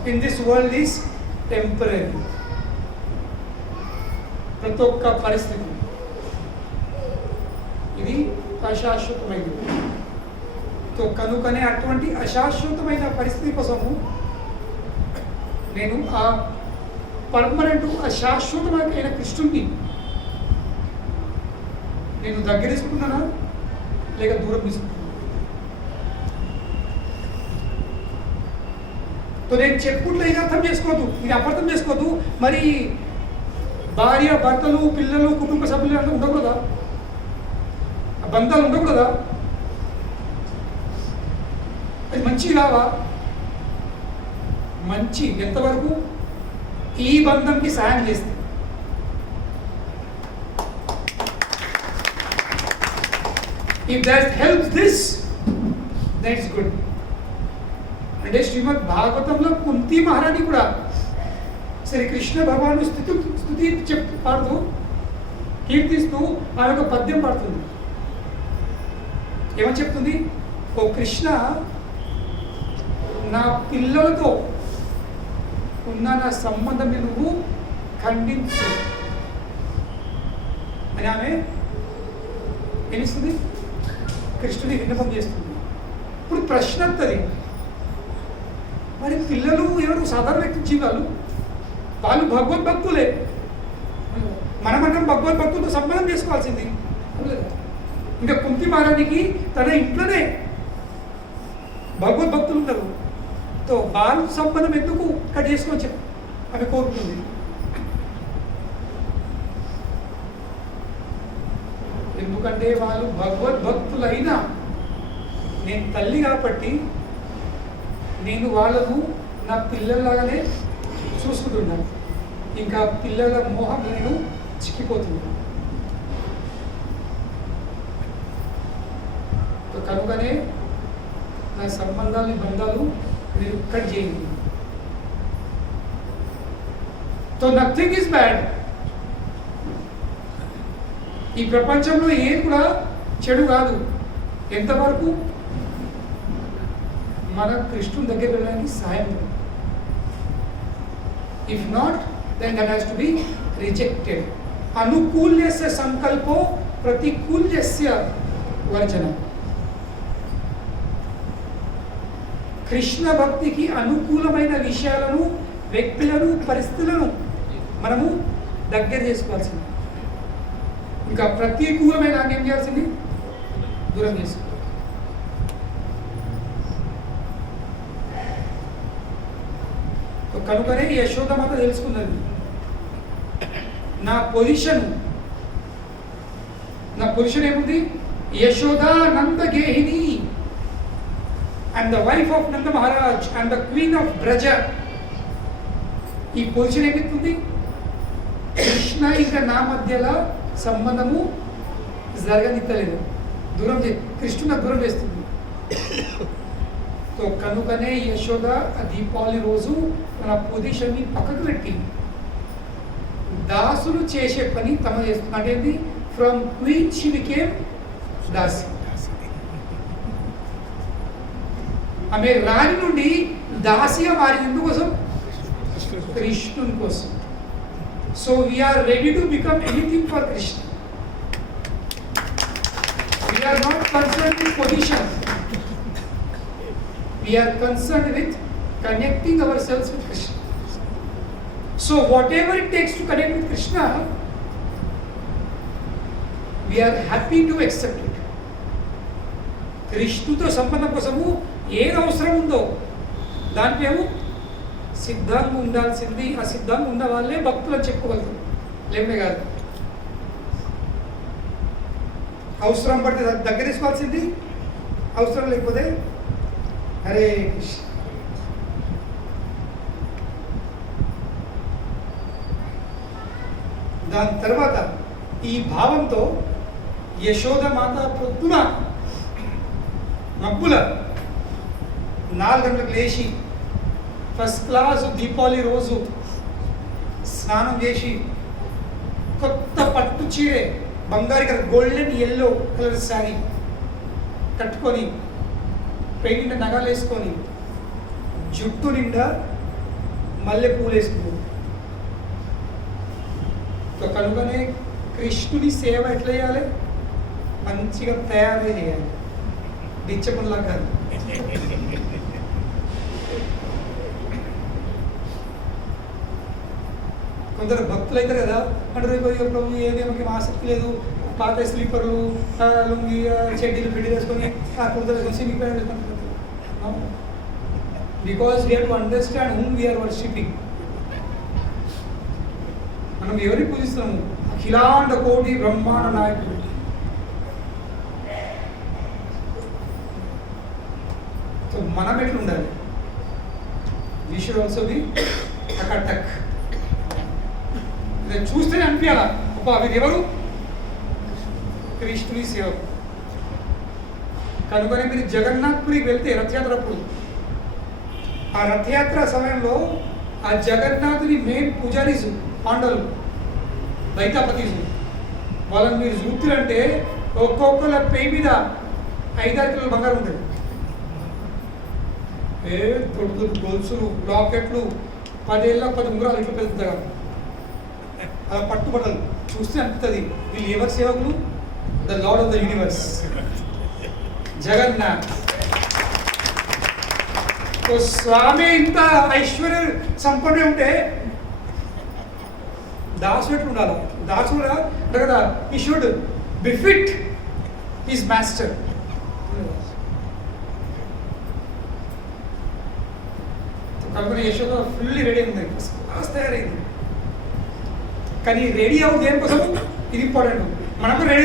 in this world is temporary. ప్రతి ఒక్క పరిస్థితి ఇది అశాశ్వతమైనది. కనుకనే అటువంటి అశాశ్వతమైన పరిస్థితి కోసము నేను ఆ పర్మనెంట్ అశాశ్వతమైన కృష్ణుడిని నేను దగ్గర తీసుకుంటున్నానా లేక దూరం తీసుకుంటున్నా? నేను చెప్పుకుంటే ఇది అర్థం చేసుకోవద్దు, ఇది అపార్థం చేసుకోవద్దు. మరి భార్య, భర్తలు, పిల్లలు, కుటుంబ సభ్యులు అంటే ఉండకూడదా? బంధాలు ఉండకూడదా? అది మంచి కావా? మంచి ఎంతవరకు ఈ బంధంకి సాయం చేస్తుంది. If that helps this, that's good. అంటే శ్రీమద్ భాగవతంలో కుంతి మహారాణి కూడా శ్రీకృష్ణ భగవాను స్థుతి పాడుతూ కీర్తిస్తూ ఆమె ఒక పద్యం పాడుతుంది. ఏమని చెప్తుంది? ఓ కృష్ణ, నా పిల్లలతో ఉన్న నా సంబంధాన్ని నువ్వు ఖండించు అని ఆమె ఏమిస్తుంది? కృష్ణుని విన్నపం చేస్తుంది. ఇప్పుడు ప్రశ్న వస్తుంది, మరి పిల్లలు ఎవరు? సాధారణ వ్యక్తి జీవాలు, వాళ్ళు భగవద్భక్తులే. మనమన్నా భగవద్భక్తులతో సంబంధం చేసుకోవాల్సింది. ఇంకా కుంతి మహారాణికి తన ఇంట్లోనే భగవద్భక్తులు ఉంటారు. వాళ్ళ సంబంధం ఎందుకు కట్ చేసుకొని చెప్పి ఆమె కోరుతుంది. ఎందుకంటే వాళ్ళు భగవద్భక్తులైనా నేను తల్లి కాబట్టి నేను వాళ్ళను నా పిల్లల్లాగానే చూసుకుంటున్నాను. ఇంకా పిల్లల మోహం నేను చిక్కిపోతున్నాను. కనుకనే నా సంబంధాలు, బంధాలు మీరు కట్ చేయండి. So nothing is bad. ఈ ప్రపంచంలో ఏది కూడా చెడు కాదు. ఎంతవరకు మన కృష్ణుని దగ్గర వెళ్ళడానికి సహాయం. If not then that has to be rejected. అనుకూల్యస్య సంకల్పో ప్రతికూల్యస్య వర్జనం. కృష్ణ భక్తికి అనుకూలమైన విషయాలను, వ్యక్తులను, పరిస్థితులను మనము దగ్గర చేసుకోవాల్సింది. ఇంకా ప్రతికూలమైన దాన్ని ఏం చేయాల్సింది? దూరం చేసుకోవాలి. కనుకనే యశోదమాత తెలుసుకున్నది, నా పొజిషన్ ఏముంది? యశోద నంద గేహిని and the wife of Nanda Maharaj and the queen of Braja. ఈ పొజిషన్ ఏమిస్తుంది? కృష్ణ ఇంకా నా మధ్యలో సంబంధము జరగనిత్తలేదు, కృష్ణుని దూరం చేస్తుంది. సో కనుకనే యశోద దీపావళి రోజు మన పొజిషన్ని పక్కకు పెట్టి దాసులు చేసే పని తమ చేస్తుంది. అంటే ఏంటి? ఫ్రమ్ క్వీన్ షీ బికేమ్ దాసి. ఆమె రాణి నుండి దాసిగా మారింది. ఎందుకోసం? కృష్ణుని కోసం. So we are ready to become anything for Krishna. We are not concern with position. We are concerned with connecting ourselves with Krishna. So whatever it takes to connect with Krishna, we are happy to accept it. కృష్ణుతో సంబంధం కోసము ఏది అవసరం ఉందో దానికి మేము సిద్ధంగా ఉండాల్సింది. ఆ సిద్ధంగా ఉన్న వాళ్ళే భక్తులు అని చెప్పుకోగలుగుతాం, లేవే కాదు. అవసరం పడితే దగ్గర తీసుకోవాల్సింది, అవసరం లేకపోతే హరే కృష్ణ. దాని తర్వాత ఈ భావంతో యశోద మాత పొద్దున మబ్బుల 4 గంటలకు లేచి ఫస్ట్ క్లాస్ దీపావళి రోజు స్నానం చేసి కొత్త పట్టు చీరే, బంగారు colour golden yellow colour sari కట్టుకొని, పెయి నిండా నగలు వేసుకొని, జుట్టు నిండా మల్లె పూలు వేసుకుంటుంది. కనుకనే కృష్ణుని సేవ ఎట్లా చేయాలి? మంచిగా తయారు చేయాలి, బిచ్చపనిలా కాదు. కొందరు భక్తులు అవుతారు కదా, అంటే ప్రభు ఏదేమకి ఆసక్తి లేదు, పాత స్లీపర్లు, లుంగి, చెడ్డీలు పెట్టి వేసుకొని కుర్తలు వేసుకొని స్విమ్మింగ్ ప్యాంట్ వేసుకుంటున్నారు. Because we have to understand whom we are worshipping. మనం ఎవరిని పూజిస్తున్నాము? అఖిలాండ కోటి బ్రహ్మాండ నాయకుడు. సో మనం ఎట్లా ఉండాలి? వీ షుడ్ ఆల్సో బి టక్. చూస్తేనే అనిపించాలా, అబ్బా అవి ఎవరు? కృష్ణుని సేవకు. కనుకనే మీరు జగన్నాథ్పురికి వెళ్తే రథయాత్రప్పుడు, ఆ రథయాత్ర సమయంలో ఆ జగన్నాథుని మెయిన్ పూజారీసు పాండవులు, దైతాపతీసు, వాళ్ళని మీరు చూస్తులంటే ఒక్కొక్కల పెయి మీద 5-6 కిలోల బంగారం ఉంటుంది. తొడుగులు, గొలుసులు, లాకెట్లు, 10 ఏళ్ళ 10 ఉంగరాలు ఇట్లా పెద్దగా అలా పట్టుబడలు చూస్తే అనిపిస్తుంది, వీళ్ళు ఎవరి సేవకులు? The lord of the universe, Jagannath. స్వామి ఇంత ఐశ్వర్య సంపన్నే ఉంటే దాసుడు ఎట్లు ఉండాలి? దాసుడు అంటే కదా, ఈ షుడ్ బిఫిట్ హిస్ మాస్టర్. కనుక యశోద ఫుల్లీ రెడీ ఉంది, క్లాస్ తయారైంది. కానీ రెడీ అవ్వదు దేనికోసము? ఇది ఇంపార్టెంట్. మనం రెడీ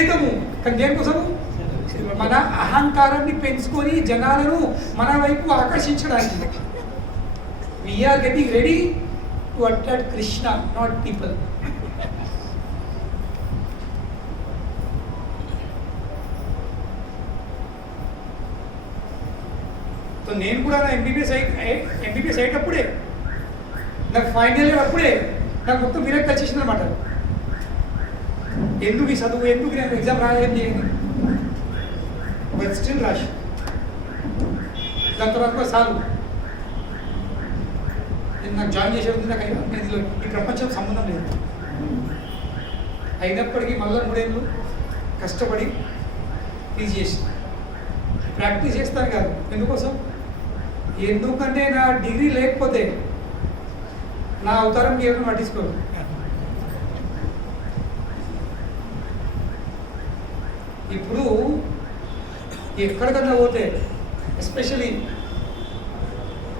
అవుతాము, కానీ దేనికోసము? మన అహంకారాన్ని పెంచుకొని జనాలను మన వైపు ఆకర్షించడానికి. We are getting ready to attract Krishna, not people. So నేను కూడా నా ఎంబీబీఎస్ అయ్యేటప్పుడే నాకు ఫైనల్ ఇయర్ అప్పుడే నాకు మొత్తం విరక్తి వచ్చేసింది అనమాట. ఎందుకు ఈ చదువు, ఎందుకు నేను ఎగ్జామ్ రాయలేదు చేయండి, బట్ స్టిల్ రాసి దాని తర్వాత చాలు నేను నాకు జాయిన్ చేసే ఉంది, నాకు నేను ఈ ప్రపంచం సంబంధం లేదు. అయినప్పటికీ మళ్ళీ 3 ఏళ్ళు కష్టపడి పీజీ చేసి ప్రాక్టీస్ చేస్తాను కాదు. ఎందుకోసం? ఎందుకంటే నా డిగ్రీ లేకపోతే నా అవతారం కేవలం పట్టించుకోరు. ఇప్పుడు ఎక్కడికన్నా పోతే ఎస్పెషలీ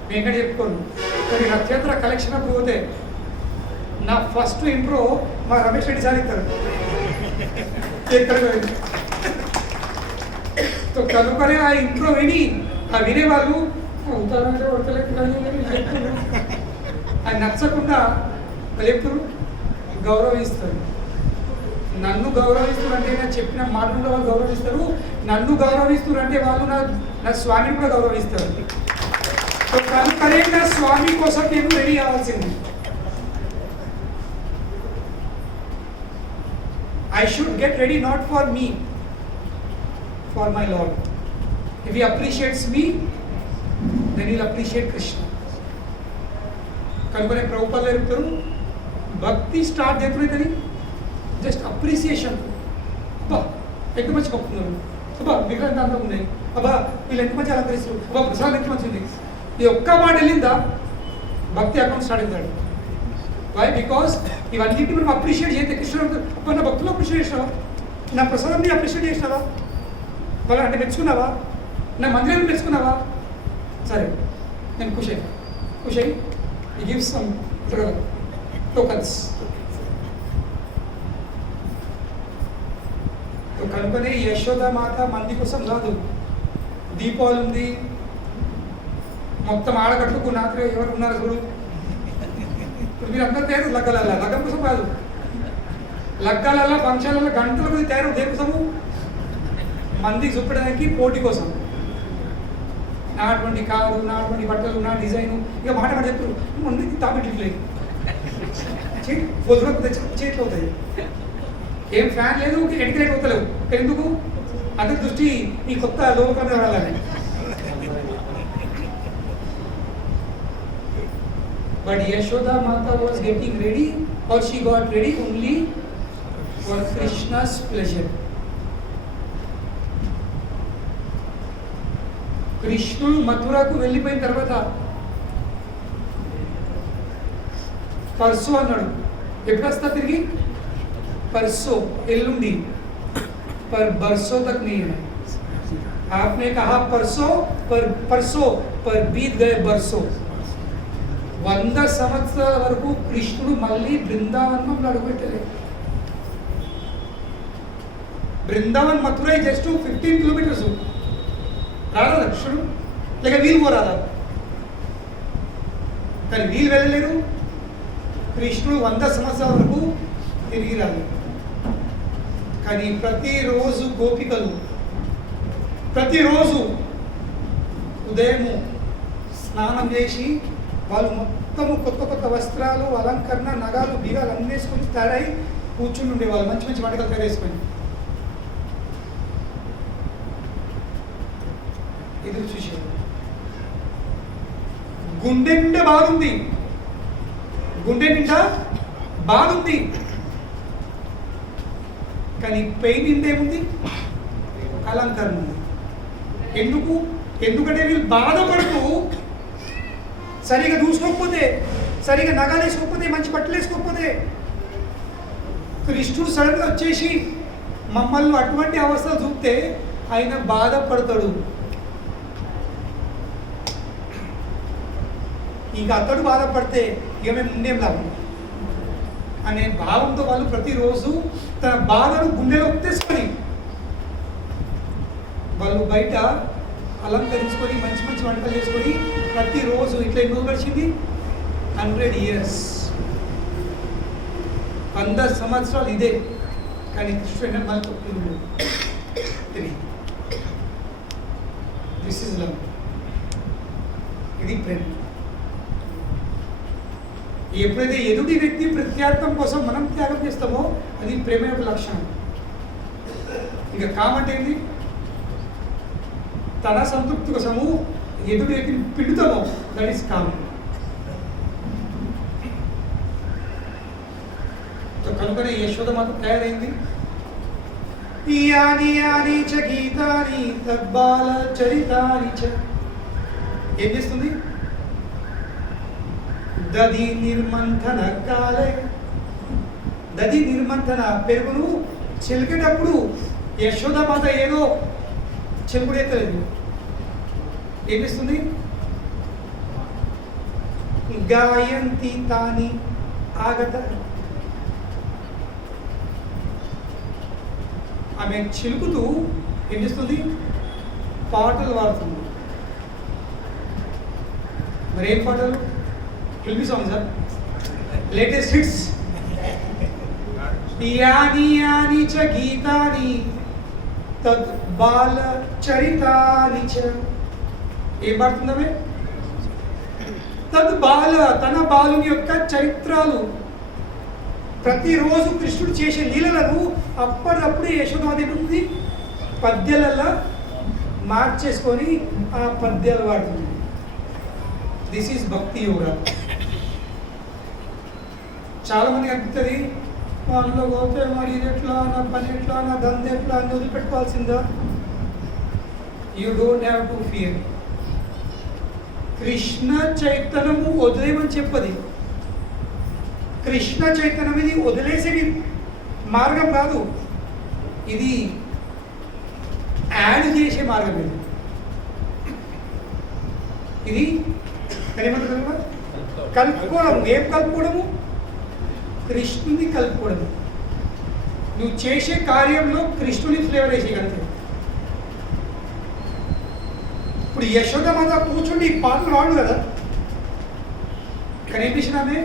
నేను చెప్పుకోను, కొన్ని నక్షత్ర కలెక్షన్ అప్పుడు పోతే నా ఫస్ట్ ఇంట్రో మా రమేష్ రెడ్డి సార్ ఇస్తారు. కనుకనే ఆ ఇంట్రో విని ఆ వినేవాళ్ళు అవుతారంటే అది నచ్చకుండా చెప్తారు, గౌరవిస్తారు. నన్ను గౌరవిస్తారంటే నేను చెప్పిన మాటలు వాళ్ళు గౌరవిస్తారు. నన్ను గౌరవిస్తారంటే వాళ్ళు నా స్వామిని కూడా గౌరవిస్తారు. కనుకనే నా స్వామి కోసం నేను రెడీ అవ్వాల్సింది. I should get ready not for me, for my Lord. If he appreciates me, then he'll appreciate Krishna. కనుకనే ప్రభుపాదులు చెప్తారు, భక్తి స్టార్ట్ చేస్తున్నది జస్ట్ అప్రిసియేషన్. అబ్బా ఎంత మంచి భక్తున్నారు, అబ్బా విగ్రహం దాంట్లో ఉన్నాయి, అబ్బా వీళ్ళు ఎంత మంచి అలంకరిస్తారు, అబ్బా ప్రసాదం ఎంత మంచి ఉంది. ఈ ఒక్క మాట వెళ్ళిందా భక్తి అకౌంట్ స్టార్ట్ అవుతాడు. వై? బికాస్ ఇవన్నింటినీ మనం అప్రిషియేట్ చేస్తే కృష్ణుడు అబ్బా నా భక్తులు అప్రిషియేట్ చేసినావా, నా ప్రసాదాన్ని అప్రిషియేట్ చేసినావా, వాళ్ళ అంటే మెచ్చుకున్నావా, నా మందిరాన్ని మెచ్చుకున్నావా, సరే నేను ఖుషి ఈ గివ్స్ సమ్ టోకన్స్. కనుకనే యశోద మాత మంది కోసం కాదు, దీపావళి ఉంది మొత్తం ఆడగట్టుకు నాకు ఎవరు ఉన్నారు చూడు, ఇప్పుడు మీరు అందరూ తయారు లగ్గలల్లా, లగ్గం కోసం కాదు, లగ్గాలల్లా ఫంక్షన్లలో గంటల కొద్ది తయారు దేనికోసము, మందికి చూపడానికి పోటీ కోసం. నాటువంటి కారు, నాటువంటి బట్టలు, నా డిజైను, ఇక మాట చెప్తారు మందికి తాపెట్టలేదు పొద్దున చేతిలో అవుతాయి, ఏం ఫ్యాన్ లేదు, ఎడికేట్ అవుతలేవు. ఎందుకు? అందరి దృష్టి ఈ కొత్త లోకం వెళ్ళాలని. But Yashoda Mata was getting ready, or she got ready only for Krishna's pleasure. కృష్ణుడు మథురకు వెళ్ళిపోయిన తర్వాత పర్సు అన్నాడు. ఎప్పుడు వస్తా తిరిగి? परसों, एलुंडी, पर बरसों तक नहीं है. आपने कहा परसों, पर बीत गए बरसों. 100 సంవత్సరాల వరకు కృష్ణుడు మళ్ళీ బృందావనంలో అడుగుపెట్టలేదు. Vrindavan Mathura just 15 kilometres. రాదా కృష్ణుడు? లేక వీలు పోరాదా? కానీ వీలు వెళ్ళలేరు. కృష్ణుడు 100 సంవత్సరాల వరకు తిరిగి రాలేదు. కానీ ప్రతిరోజు గోపికలు ప్రతిరోజు ఉదయము స్నానం చేసి వాళ్ళు మొత్తము కొత్త కొత్త వస్త్రాలు, అలంకరణ, నగాలు, బీగాలు అన్నీ వేసుకొని తయారై కూర్చుని ఉండేవాళ్ళు, మంచి మంచి వంటకాలు తయారు చేసుకొని. ఎదురు చూసేవాళ్ళు. గుండె నిండా బాగుంది, గుండె నిండా బాగుంది, కానీ పెయిన్ నిండేముంది? అలంకరణ ఉంది. ఎందుకంటే వీళ్ళు బాధపడుతూ సరిగా చూసుకోకపోతే, సరిగా నగాలు వేసుకోకపోతే, మంచి బట్టలు వేసుకోకపోతే, కృష్ణుడు సడన్గా వచ్చేసి మమ్మల్ని అటువంటి అవస్థలు చూస్తే ఆయన బాధపడతాడు. ఇంకా అతడు బాధపడితే ఇక మేము ఉండేం లాభం అనే భావంతో వాళ్ళు ప్రతిరోజు తన బాధను గుండెలో ఉత్తేసుకొని వాళ్ళు బయట అలంకరించుకొని మంచి మంచి వంటలు చేసుకొని ప్రతిరోజు ఇట్లా ఎన్నో గడిచింది 100 years, 100 సంవత్సరాలు ఇదే. కానీ కృష్ణుడు మళ్ళీ తప్పులు తిరిగి దిస్ ఇస్ లవ్, ఇది ప్రేమ. ఎప్పుడైతే ఎదుటి వ్యక్తి ప్రత్యార్థం కోసం మనం త్యాగం చేస్తామో అది ప్రేమ యొక్క లక్షణం. ఇంకా కామంటే ఏంటి? తన సంతృప్తి కోసము ఎదుటి వ్యక్తిని పిండుతామో దట్ ఈస్ కామం. కనుకనే యశోద మాత్రం తయారైంది. యాని యాని చ గీతాని తద్బాల చరితాని చ. ఏం చేస్తుంది? దది నిర్మంథన కాలే. దది నిర్మంథన, పెరుగును చిలికేటప్పుడు యశోద మాత ఏదో చెంపుడెత్తలేదు. ఏం చేస్తుంది? గాయంతి తాని ఆగత. ఆమె చిలుకుతూ ఏం చేస్తుంది? పాటలు పాడుతుంది. మరి ఏం పాటలు? Filmy song sir, latest hits. యాని యాని చ గీతాని తద్ బాల చరితాని చ. ఏం పాడుతుందమే? తద్ బాల, తన బాలుని యొక్క చరిత్రాలు. ప్రతిరోజు కృష్ణుడు చేసే లీలలను అప్పటికప్పుడే యశోదాదేవి ఉంది పద్యాలలో మార్చేసుకొని ఆ పద్యాలు వాడుతుంది. దిస్ ఈజ్ భక్తి యోగా. చాలా మంది అనిపిస్తుంది, వాళ్ళలో పోతే మరి ఇది ఎట్లా, నా పని ఎట్లా, నా దంద ఎట్లా అని వదిలిపెట్టుకోవాల్సిందా? You don't have to fear. Krishna చైతన్యము వదిలేయమని చెప్పది. కృష్ణ చైతన్యం ఇది వదిలేసేది మార్గం కాదు, ఇది యాడ్ చేసే మార్గం. ఇది ఏమంటారు? కలుపుకోవడం. ఏం కలుపుకోవడము? కృష్ణుని కలుపుకోవడం. నువ్వు చేసే కార్యంలో కృష్ణుని ఫ్లేవర్ వేసేయగలుగుతావు. ఇప్పుడు యశోద మాత కూర్చుండి పాటలు వాడు కదా, కానీ ఏం చేసిన ఆమె?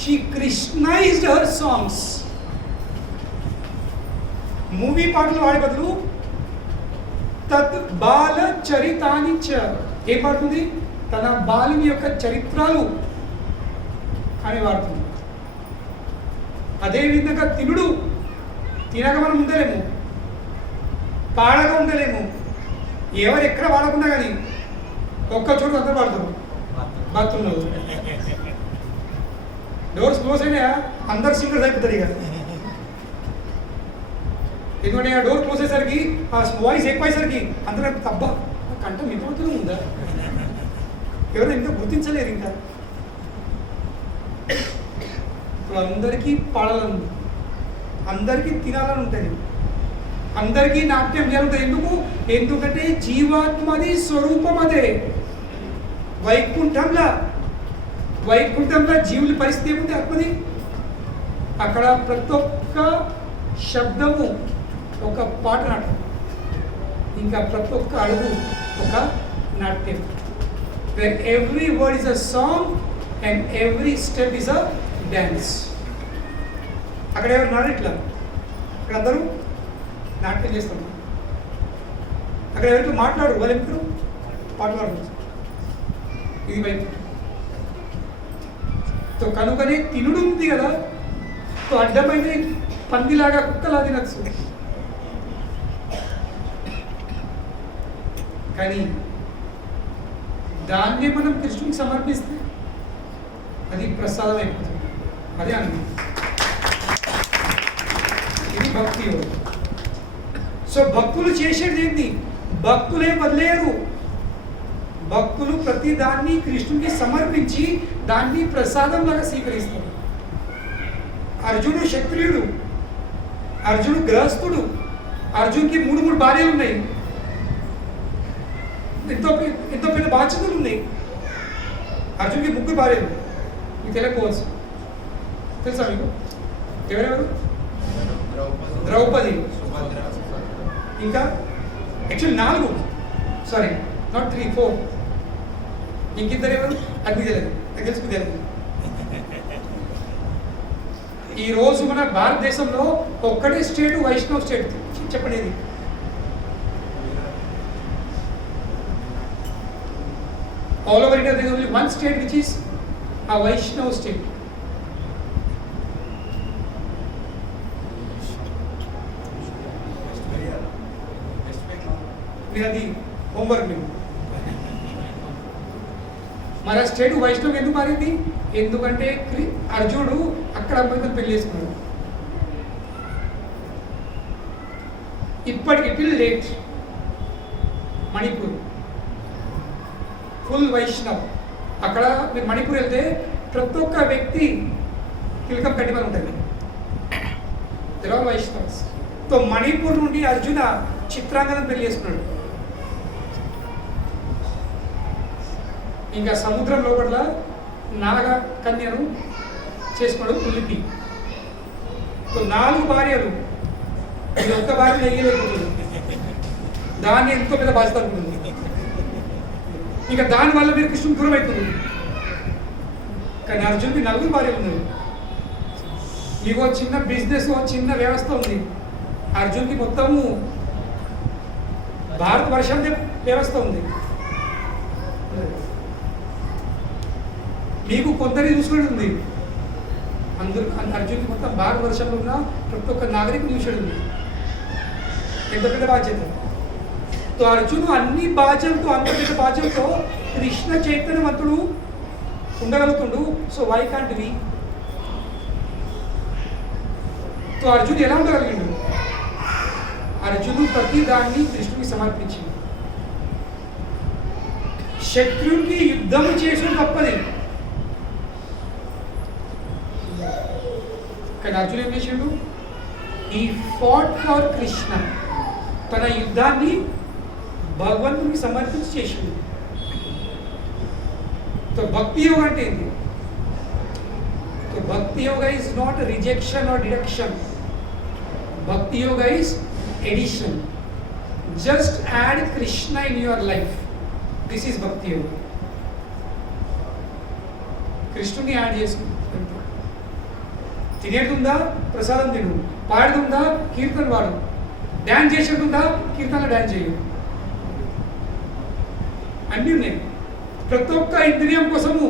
She Krishnaized her songs. Movie పాటలు వాడే బదులు తత్ బాల చరితాని చ. ఏం పాడుతుంది? తన బాలుని యొక్క చరిత్రాలు అని వాడుతుంది. అదేవిధంగా తినుడు, తినక మనం ఉండలేము, పాడగా ఉండలేము. ఎవరు ఎక్కడ వాడకుండా కానీ ఒక్క చోటు అందరూ పాడతారు. బాత్రూంలో డోర్స్ క్లోజ్ అయినా అందరు సింగర్స్ అయిపోతారు. ఇక ఎందుకంటే ఆ డోర్ క్లోజ్ అయ్యేసరికి ఆ వాయిస్ ఎక్కువయ్యేసరికి అందరూ తబ్బా కంట మిపోతూ ఉందా, ఎవరు ఇంకా గుర్తించలేరు. ఇంకా ఇప్పుడు అందరికీ పాడాలని, అందరికీ తినాలని ఉంటుంది, అందరికీ నాట్యం చేయాలంటే. ఎందుకంటే జీవాత్మది స్వరూపం అదే. వైకుంఠంలో జీవుల పరిస్థితి ఏముంది? ఆత్మది. అక్కడ ప్రతి ఒక్క శబ్దము ఒక పాట నాట్యం, ఇంకా ప్రతి ఒక్క అడుగు ఒక నాట్యం. Where every word is a song and every step is a dance. అక్కడ ఎవరు నాడు ఇట్లా, అక్కడ అందరూ నాట్యం చేస్తున్నారు. అక్కడ ఎవరితో మాట్లాడు, వాళ్ళు ఎప్పుడు పాటలు. ఇది వైపు కనుకనే తినుడు ఉంది కదా, అడ్డమైన పందిలాగా కుక్కలా తినచ్చు. కానీ దాన్ని మనం కృష్ణునికి సమర్పిస్తే అది ప్రసాదం అయిపోతుంది. అదే అనుభవం. ఇది భక్తి యోగం. సో భక్తులు చేసేది ఏంటి? భక్తులే వదిలేరు. భక్తులు ప్రతి దాన్ని కృష్ణునికి సమర్పించి దాన్ని ప్రసాదం లాగా స్వీకరిస్తారు. అర్జునుడు క్షత్రియుడు, అర్జునుడు గృహస్థుడు, అర్జున్కి 3 భార్యలు ఉన్నాయి, ఎంతో పెద్ద బాధ్యతలు ఉన్నాయి. అర్జున్కి 3 భార్యలు. మీకు తెలియకపోవచ్చు, తెలుసా మీకు? ఎవరెవరు? ద్రౌపది, ఇంకా యాక్చువల్లీ 4, సారీ నాట్ 3, 4. ఇంకిద్దరు ఎవరు? అది తెలియదు, నాకు తెలుసుకు తెలియదు. ఈరోజు మన భారతదేశంలో ఒక్కటే స్టేట్ వైష్ణవ్ స్టేట్. చెప్పండి, ఇది all over India there is only one state which is a Vaishnava state. మీరు అది హోంవర్క్ మేము. మరి ఆ స్టేట్ వైష్ణవ్ ఎందుకు మారింది? ఎందుకంటే అర్జునుడు అక్కడ అమ్మాయితో పెళ్లి చేసుకున్నాడు. ఇప్పటికి till late Manipur full Vaishnav. అక్కడ మీరు మణిపూర్ వెళ్తే ప్రతి ఒక్క వ్యక్తి తిలకం కట్టిమని ఉంటుంది. తెలుగు వైష్ణవ్స్. సో మణిపూర్ నుండి అర్జున చిత్రాంగదను పెళ్లి చేసుకున్నాడు. ఇంకా సముద్రం లోపల నాగ కన్యను చేసుకున్నాడు ఉల్లిపి. సో 4 భార్యలు, ఇది ఒక్క భార్య నెయ్యలేకపోతుంది. దాన్ని ఎంతో పెద్ద బాధ్యత ఉంటుంది. ఇంకా దానివల్ల మీరు కృష్ణుడు దూరం అవుతుంది. కానీ అర్జునుడికి 4 భార్యలు ఉన్నారు. మీకు చిన్న బిజినెస్, చిన్న వ్యవస్థ ఉంది. అర్జున్కి మొత్తము భారతవర్షం వ్యవస్థ ఉంది. మీకు కొందరి చూసుకునేది ఉంది. అందరూ అర్జున్కి మొత్తం భారతవర్షంలో ఉన్న ప్రతి ఒక్క నాగరికుని చూసేది ఉంది. ఎంత పెద్ద బాధ్యత. సో అర్జును అన్ని బాధ్యతలతో, అంత పెద్ద బాధ్యతతో కృష్ణ చైతన్యవంతుడు ఉండగలుగుతుండు. So why can't we? So Arjun ఎలా ఉండగలిగిండు? అర్జును ప్రతి దాన్ని కృష్ణుడికి సమర్పించింది. శత్రువుకి యుద్ధం చేసిన తప్పది. కానీ అర్జున్ ఏం చేసిండు? ఈ ఫాట్ ఫర్ కృష్ణ. తన యుద్ధాన్ని భగవంతునికి సమర్పించి చేసిండు. సో భక్తి యోగ అంటే ఏంటి? So bhakti yoga is not rejection or deduction. Bhakti yoga is addition. Just add Krishna in your life. This is bhakti yoga. కృష్ణుని యాడ్ చేసుకుంది. తినేటుందా ప్రసాదం తిను, పాడుతుందా కీర్తన వాడు, డ్యాన్స్ చేసేటుందా కీర్తనలో డ్యాన్స్ చేయు. అన్నీ ఉన్నాయి. ప్రతి ఒక్క ఇంద్రియం కోసము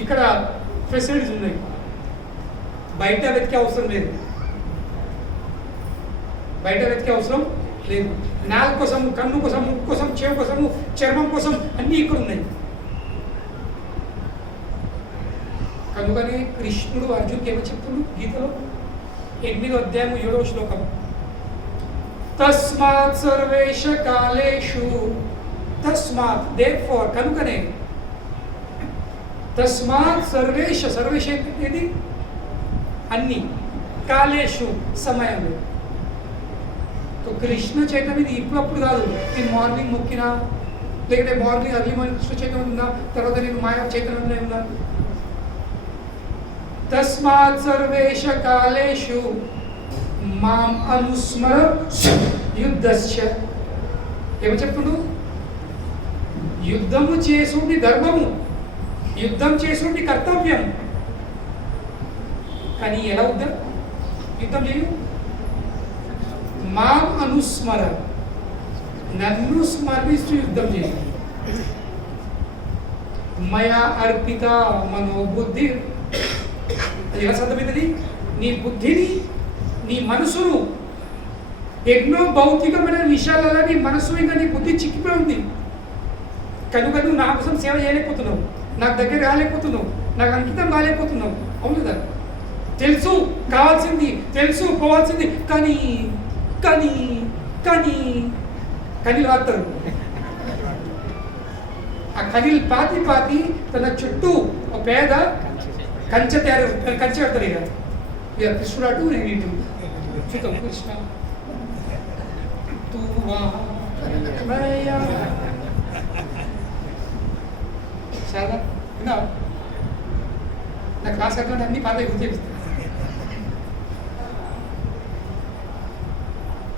ఇక్కడ ఫెసిలిటీస్ ఉన్నాయి. బయట వెతికే అవసరం లేదు. బయట వెతికే అవసరం లేదు. నాలుగు కోసం, కన్ను కోసం, ముక్కు కోసం, చెవి కోసము, చర్మం కోసం అన్నీ ఇక్కడ ఉన్నాయి. కనుకనే కృష్ణుడు అర్జున్కి ఏమని చెప్తున్నాడు గీతలో 8వ అధ్యాయం 7వ శ్లోకం. తస్మాత్ సర్వేష కాలేషు. తస్మాత్ దేర్ఫోర్, కనుకనే. తస్మాత్ సర్వేష, సర్వేష ఏది? అన్ని. కాలేషు, సమయంలో. కృష్ణ చైతన్యం ఇప్పుడప్పుడు కాదు. నేను మార్నింగ్ మొక్కినా, లేకపోతే మార్నింగ్ అర్లీ మార్నింగ్ కృష్ణ చైతన్యం ఉందా, తర్వాత నేను మాయా చైతన్యంలో ఉందా. తస్మాత్ సర్వేష కాలేషు మాం అనుస్మర యుద్ధస్య. ఏమో చెప్పుడు? యుద్ధము చేసుండి ధర్మము, యుద్ధం చేసుండి కర్తవ్యం. కానీ ఎలా యుద్ధం చేయు? మాం అనుస్మర, నన్ను స్మరిస్తూ యుద్ధం చేయి. మయా అర్పిత మనోబుద్ధి. అది ఎలా సాధ్యమైనది? నీ బుద్ధిని, నీ మనసును, ఎన్నో భౌతికమైన విషయాలలో నీ మనసు ఇంకా నీ బుద్ధి చిక్కిపోయి ఉంది. కనుక నువ్వు నా కోసం సేవ చేయలేకపోతున్నావు, నాకు దగ్గర రాలేకపోతున్నావు, నాకు అంకితం కాలేకపోతున్నావు. అవును కదా? తెలుసు కావాల్సింది, తెలుసు పోవాల్సింది, కానీ కానీ కానీ కనీలు వాడతారు. ఆ కనీలు పాతి పాతి తన చుట్టూ ఒక పేద కంచె కంచె పెడతారు. ఇక కృష్ణుడు అటు, నేను ఇటు. చూద్దాం. కృష్ణ చాలా విన్నా నా క్లాస్ అటువంటి అన్ని పాత గుర్తు చేపిస్తాను.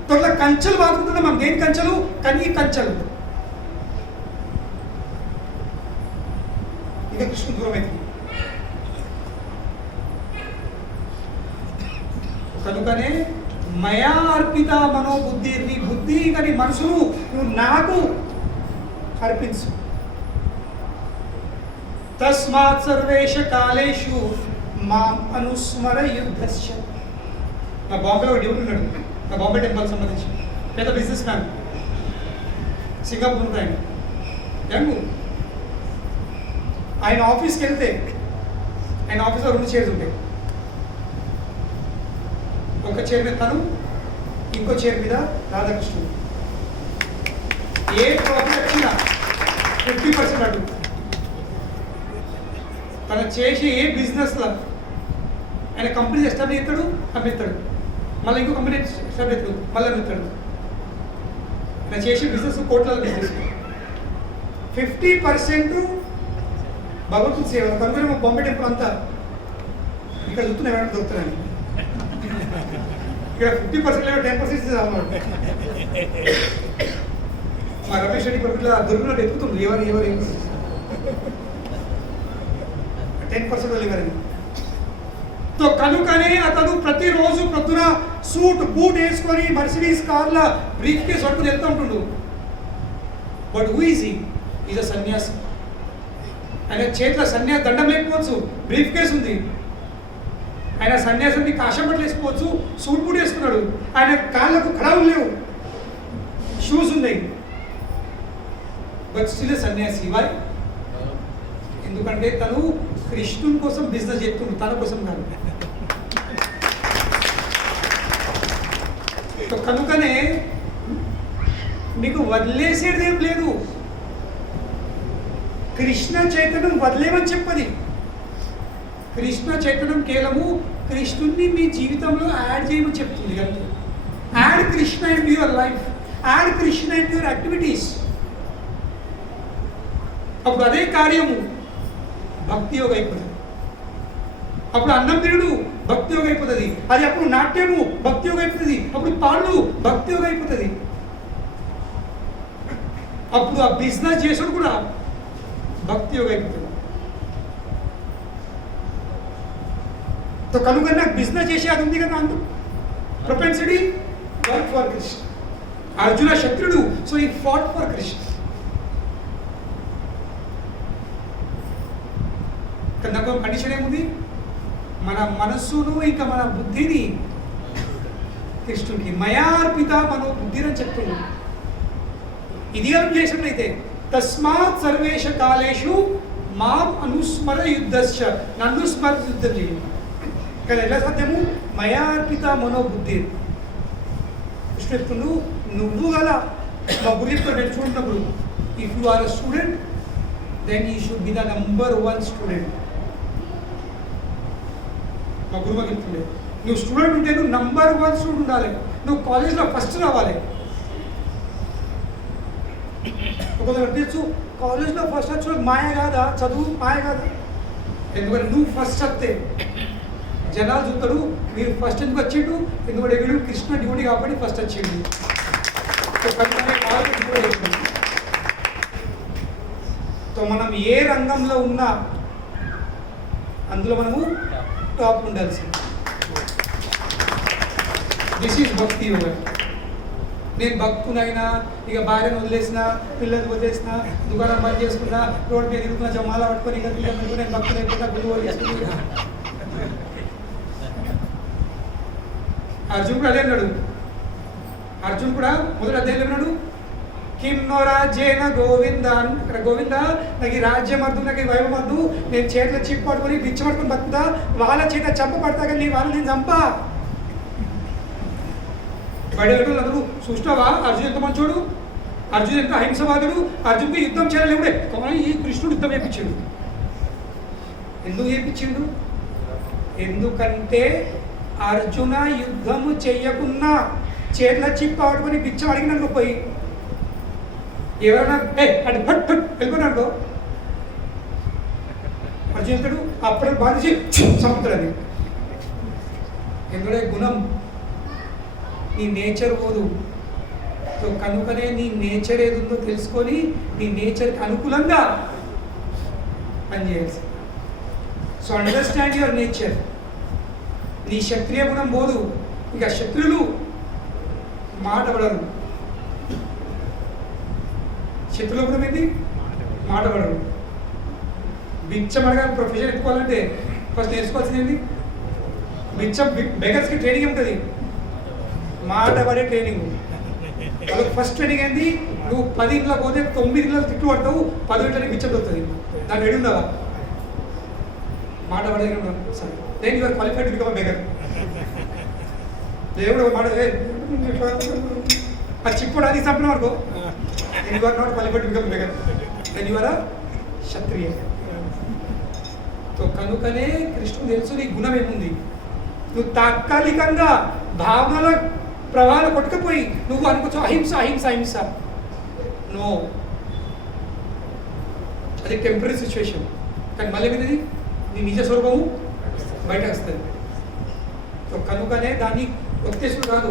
తొట్ల కంచెలు బాదుకుంటున్నాం మనం. దేని కంచెలు? కనీ కంచెలు. ఇంకా కృష్ణుడు దూరం అవుతుంది. కనుకనే మయా అర్పిత మనోబుద్ధి. నీ బుద్ధి కానీ మనసును నువ్వు నాకు అర్పించు. తస్మాత్ సర్వేష కాలేషు మాం అనుస్మర యుద్ధస్య. నా బాంబేలో దేవుడు ఉన్నాడు, నా బాంబే టెంపుల్ సంబంధించి పెద్ద బిజినెస్ మ్యాన్. సింగపూర్ ఉంటాయి యంగ్. ఆయన ఆఫీస్కి వెళ్తే ఆయన ఆఫీస్లో 2 చైర్స్ ఉంటాయి. ఒక చైర్ మీద తను, ఇంకో చైర్ మీద రాధాకృష్ణుడు. ఏ ప్రాబ్లం వచ్చినా 50% అటు. తను చేసే ఏ బిజినెస్లో ఆయన కంపెనీ ఎస్టాబ్లిష్ చేస్తాడు, అమ్మిస్తాడు. మళ్ళీ ఇంకో కంపెనీ ఎస్టాబ్లిష్ చేస్తాడు, మళ్ళీ అమ్మిస్తాడు. ఆయన చేసే బిజినెస్ కోట్ల బిజినెస్. 50% భగవంతుని సేవ. కనుక మా బొంబే టెంపుల్ అంతా ఇక్కడ చూస్తున్నా ఎవరైనా దొరుకుతున్నాను. ఇక్కడ 50% లేదు, 10% అన్నమాట. మా రమేష్ రెడ్డి ఇట్లా దొరికినట్టు ఎత్తుతుంది. ఎవరు 10% ఎవరైనా. సో కనుకనే అతను ప్రతిరోజు ప్రొద్దున సూట్ బూట్ వేసుకొని మర్సిడీస్ కార్ల బ్రీఫ్ కేస్ పట్టుకుని వెళ్తూ ఉంటుండు. But who is is a sannyasi. ఆయన చేతిలో సన్యాసి దండం లేకపోవచ్చు, బ్రీఫ్ కేస్ ఉంది. ఆయన సన్యాసాన్ని కాషపట్లు వేసుకోవచ్చు, సూట్ బూట్ వేసుకున్నాడు. ఆయన కాళ్ళకు ఖరాబులు లేవు, షూస్ ఉన్నాయి. బట్ స్టిల్ సన్యాసి. వై? ఎందుకంటే తను కృష్ణుని కోసం బిజినెస్ చేస్తున్నాడు, తన కోసం కాదు. కనుకనే మీకు వదిలేసేది ఏం లేదు. కృష్ణ చైతన్యం వదిలేమని చెప్పది. కృష్ణ చైతన్యం కేవలము కృష్ణుని మీ జీవితంలో యాడ్ చేయమని చెప్తుంది కదా. Add Krishna in your life, add Krishna in your activities. అప్పుడు అదే కార్యము భక్తి యోగ అయిపోతుంది. అప్పుడు అన్నం తిరుడు భక్తి యోగ అయిపోతుంది. అది అప్పుడు నాట్యము భక్తి యోగ అయిపోతుంది. అప్పుడు పాళ్ళు భక్తి యోగ అయిపోతుంది. అప్పుడు ఆ బిజినెస్ చేసుడు కూడా భక్తి యోగ అయిపోతుంది. కనుక నాకు బిజినెస్ చేసి అది ఉంది కదా, అందు propensity work for Krishna. Arjuna శత్రుడు, so he fought for Krishna. నాకు కండిషన్ ఏముంది? మన మనస్సును ఇంకా మన బుద్ధిని కృష్ణుడికి మయార్పిత మనో బుద్ధి అని చెప్తున్నాడు. ఇది చేసినట్లయితే తస్మాత్ సర్వేష కాలేషు మాం అనుస్మర యుద్ధశ్చ, నన్ను స్మర యుద్ధం చేయండి. కానీ ఎలా సాధ్యము? మయార్పిత మనోబుద్ధి. కృష్ణుడు నువ్వు గల మా గురితో నేను చూడనప్పుడు, if you are a student then you should be the number 1 student. మా గురువు చెప్తుండే, నువ్వు స్టూడెంట్ ఉంటే నువ్వు నంబర్ 1 స్టూడెంట్ ఉండాలి. నువ్వు కాలేజ్లో ఫస్ట్ రావాలి. ఒకసారి తెలుసు, కాలేజ్లో ఫస్ట్ వచ్చి మాయ కాదా, చదువు మాయ కాదా? ఎందుకంటే నువ్వు ఫస్ట్ వస్తే జనాలు చూస్తాడు, మీరు ఫస్ట్ ఎందుకు వచ్చిండు, ఎందుకంటే వీడు కృష్ణ డ్యూటీ కాబట్టి ఫస్ట్ వచ్చిండు. సో మనం ఏ రంగంలో ఉన్నా అందులో మనము టాప్ ఉండాల్సింది. దిస్ ఈజ్ భక్తి యోగ. నేను భక్తునైనా, ఇక భార్యను వదిలేసిన, పిల్లలు వదిలేసిన, దుకాణం బంద్ చేసుకున్నా, రోడ్డు మీద తిరుగుతున్నా, జమాల పట్టుకొని ఇక నేను భక్తులు అయిపోయినా, గురువు వదిలేసుకుని. అర్జున్ కూడా అదే అన్నాడు. అర్జున్ కూడా మొదటి అధ్యాయంలో అన్నాడు, కిం నో రాజ్యేన గోవింద. అక్కడ గోవింద నాకు ఈ రాజ్యం వద్దు, నాకు ఈ వైభవం వద్దు, నేను చేతిలో చిప్పు పట్టుకొని బిచ్చ పట్టుకొని బతుకుతా, వాళ్ళ చేత చంప పడతా కానీ వాళ్ళని నేను చంపా. బయట అందరూ చూసినావా అర్జున్ ఎంత మంచోడు, అర్జున్ ఎంత అహింసవాదుడు, అర్జున్కి యుద్ధం చేయాలి కూడా. కానీ ఈ కృష్ణుడు యుద్ధం చేయించాడు. ఎందుకు చేయించిండు? ఎందుకంటే అర్జున యుద్ధము చెయ్యకున్నా చేతుల చిప్పు పట్టుకొని బిచ్చం అడిగినాను పోయి ఎవరైనా అది ఫట్ ఫట్ వెళ్ళిపోయినాడు అర్జున్ చెప్తాడు, అప్పుడే బాధించి చంపుతాడు. ఎందుకంటే గుణం నీ నేచర్ పోదు. సో కనుకనే నీ నేచర్ ఏది ఉందో తెలుసుకొని నీ నేచర్కి అనుకూలంగా పనిచేయాల్సి. So understand your nature. నీ క్షత్రియ గుణం పోదు. ఇక శత్రులు మాట పడరు. శత్రుల గుణం ఏంటి? మాట పడరు. బిచ్చం అడగాలి ప్రొఫెషన్ ఎత్తుకోవాలంటే ఫస్ట్ నేర్చుకోవాల్సింది ఏంటి? బిచ్చం బెగర్స్కి ట్రైనింగ్ ఉంటుంది, మాట పడే ట్రైనింగ్. వాళ్ళకి ఫస్ట్ ట్రైనింగ్ ఏంది, నువ్వు 10 ఇంట్లో పోతే 9 ఇంట్లో తిట్లు పడతావు, 10 ఇంట్లో బిచ్చం దొరుకుతుంది. దాన్ని రెడీ ఉందావా? మాట పడేగా సరే then your qualified become a beggar. దేవుడు మాట ఆ చిప్పుడు అది చంపిన వరకు you are not qualified become beggar, then you are a kshatriya. కనుకనే కృష్ణుడు తెలుసు నీ గుణం ఏముంది. నువ్వు తాత్కాలికంగా భావనల ప్రవాహాలు కొట్టుకుపోయి నువ్వు అనుకోవచ్చు అహింస అహింస అహింస. నో, అది టెంపరీ సిచ్యువేషన్. కానీ మళ్ళీ మీది నీ నిజ స్వరూపము బయట వస్తుంది. కనుకనే దాన్ని ఒత్తేసుడు కాదు,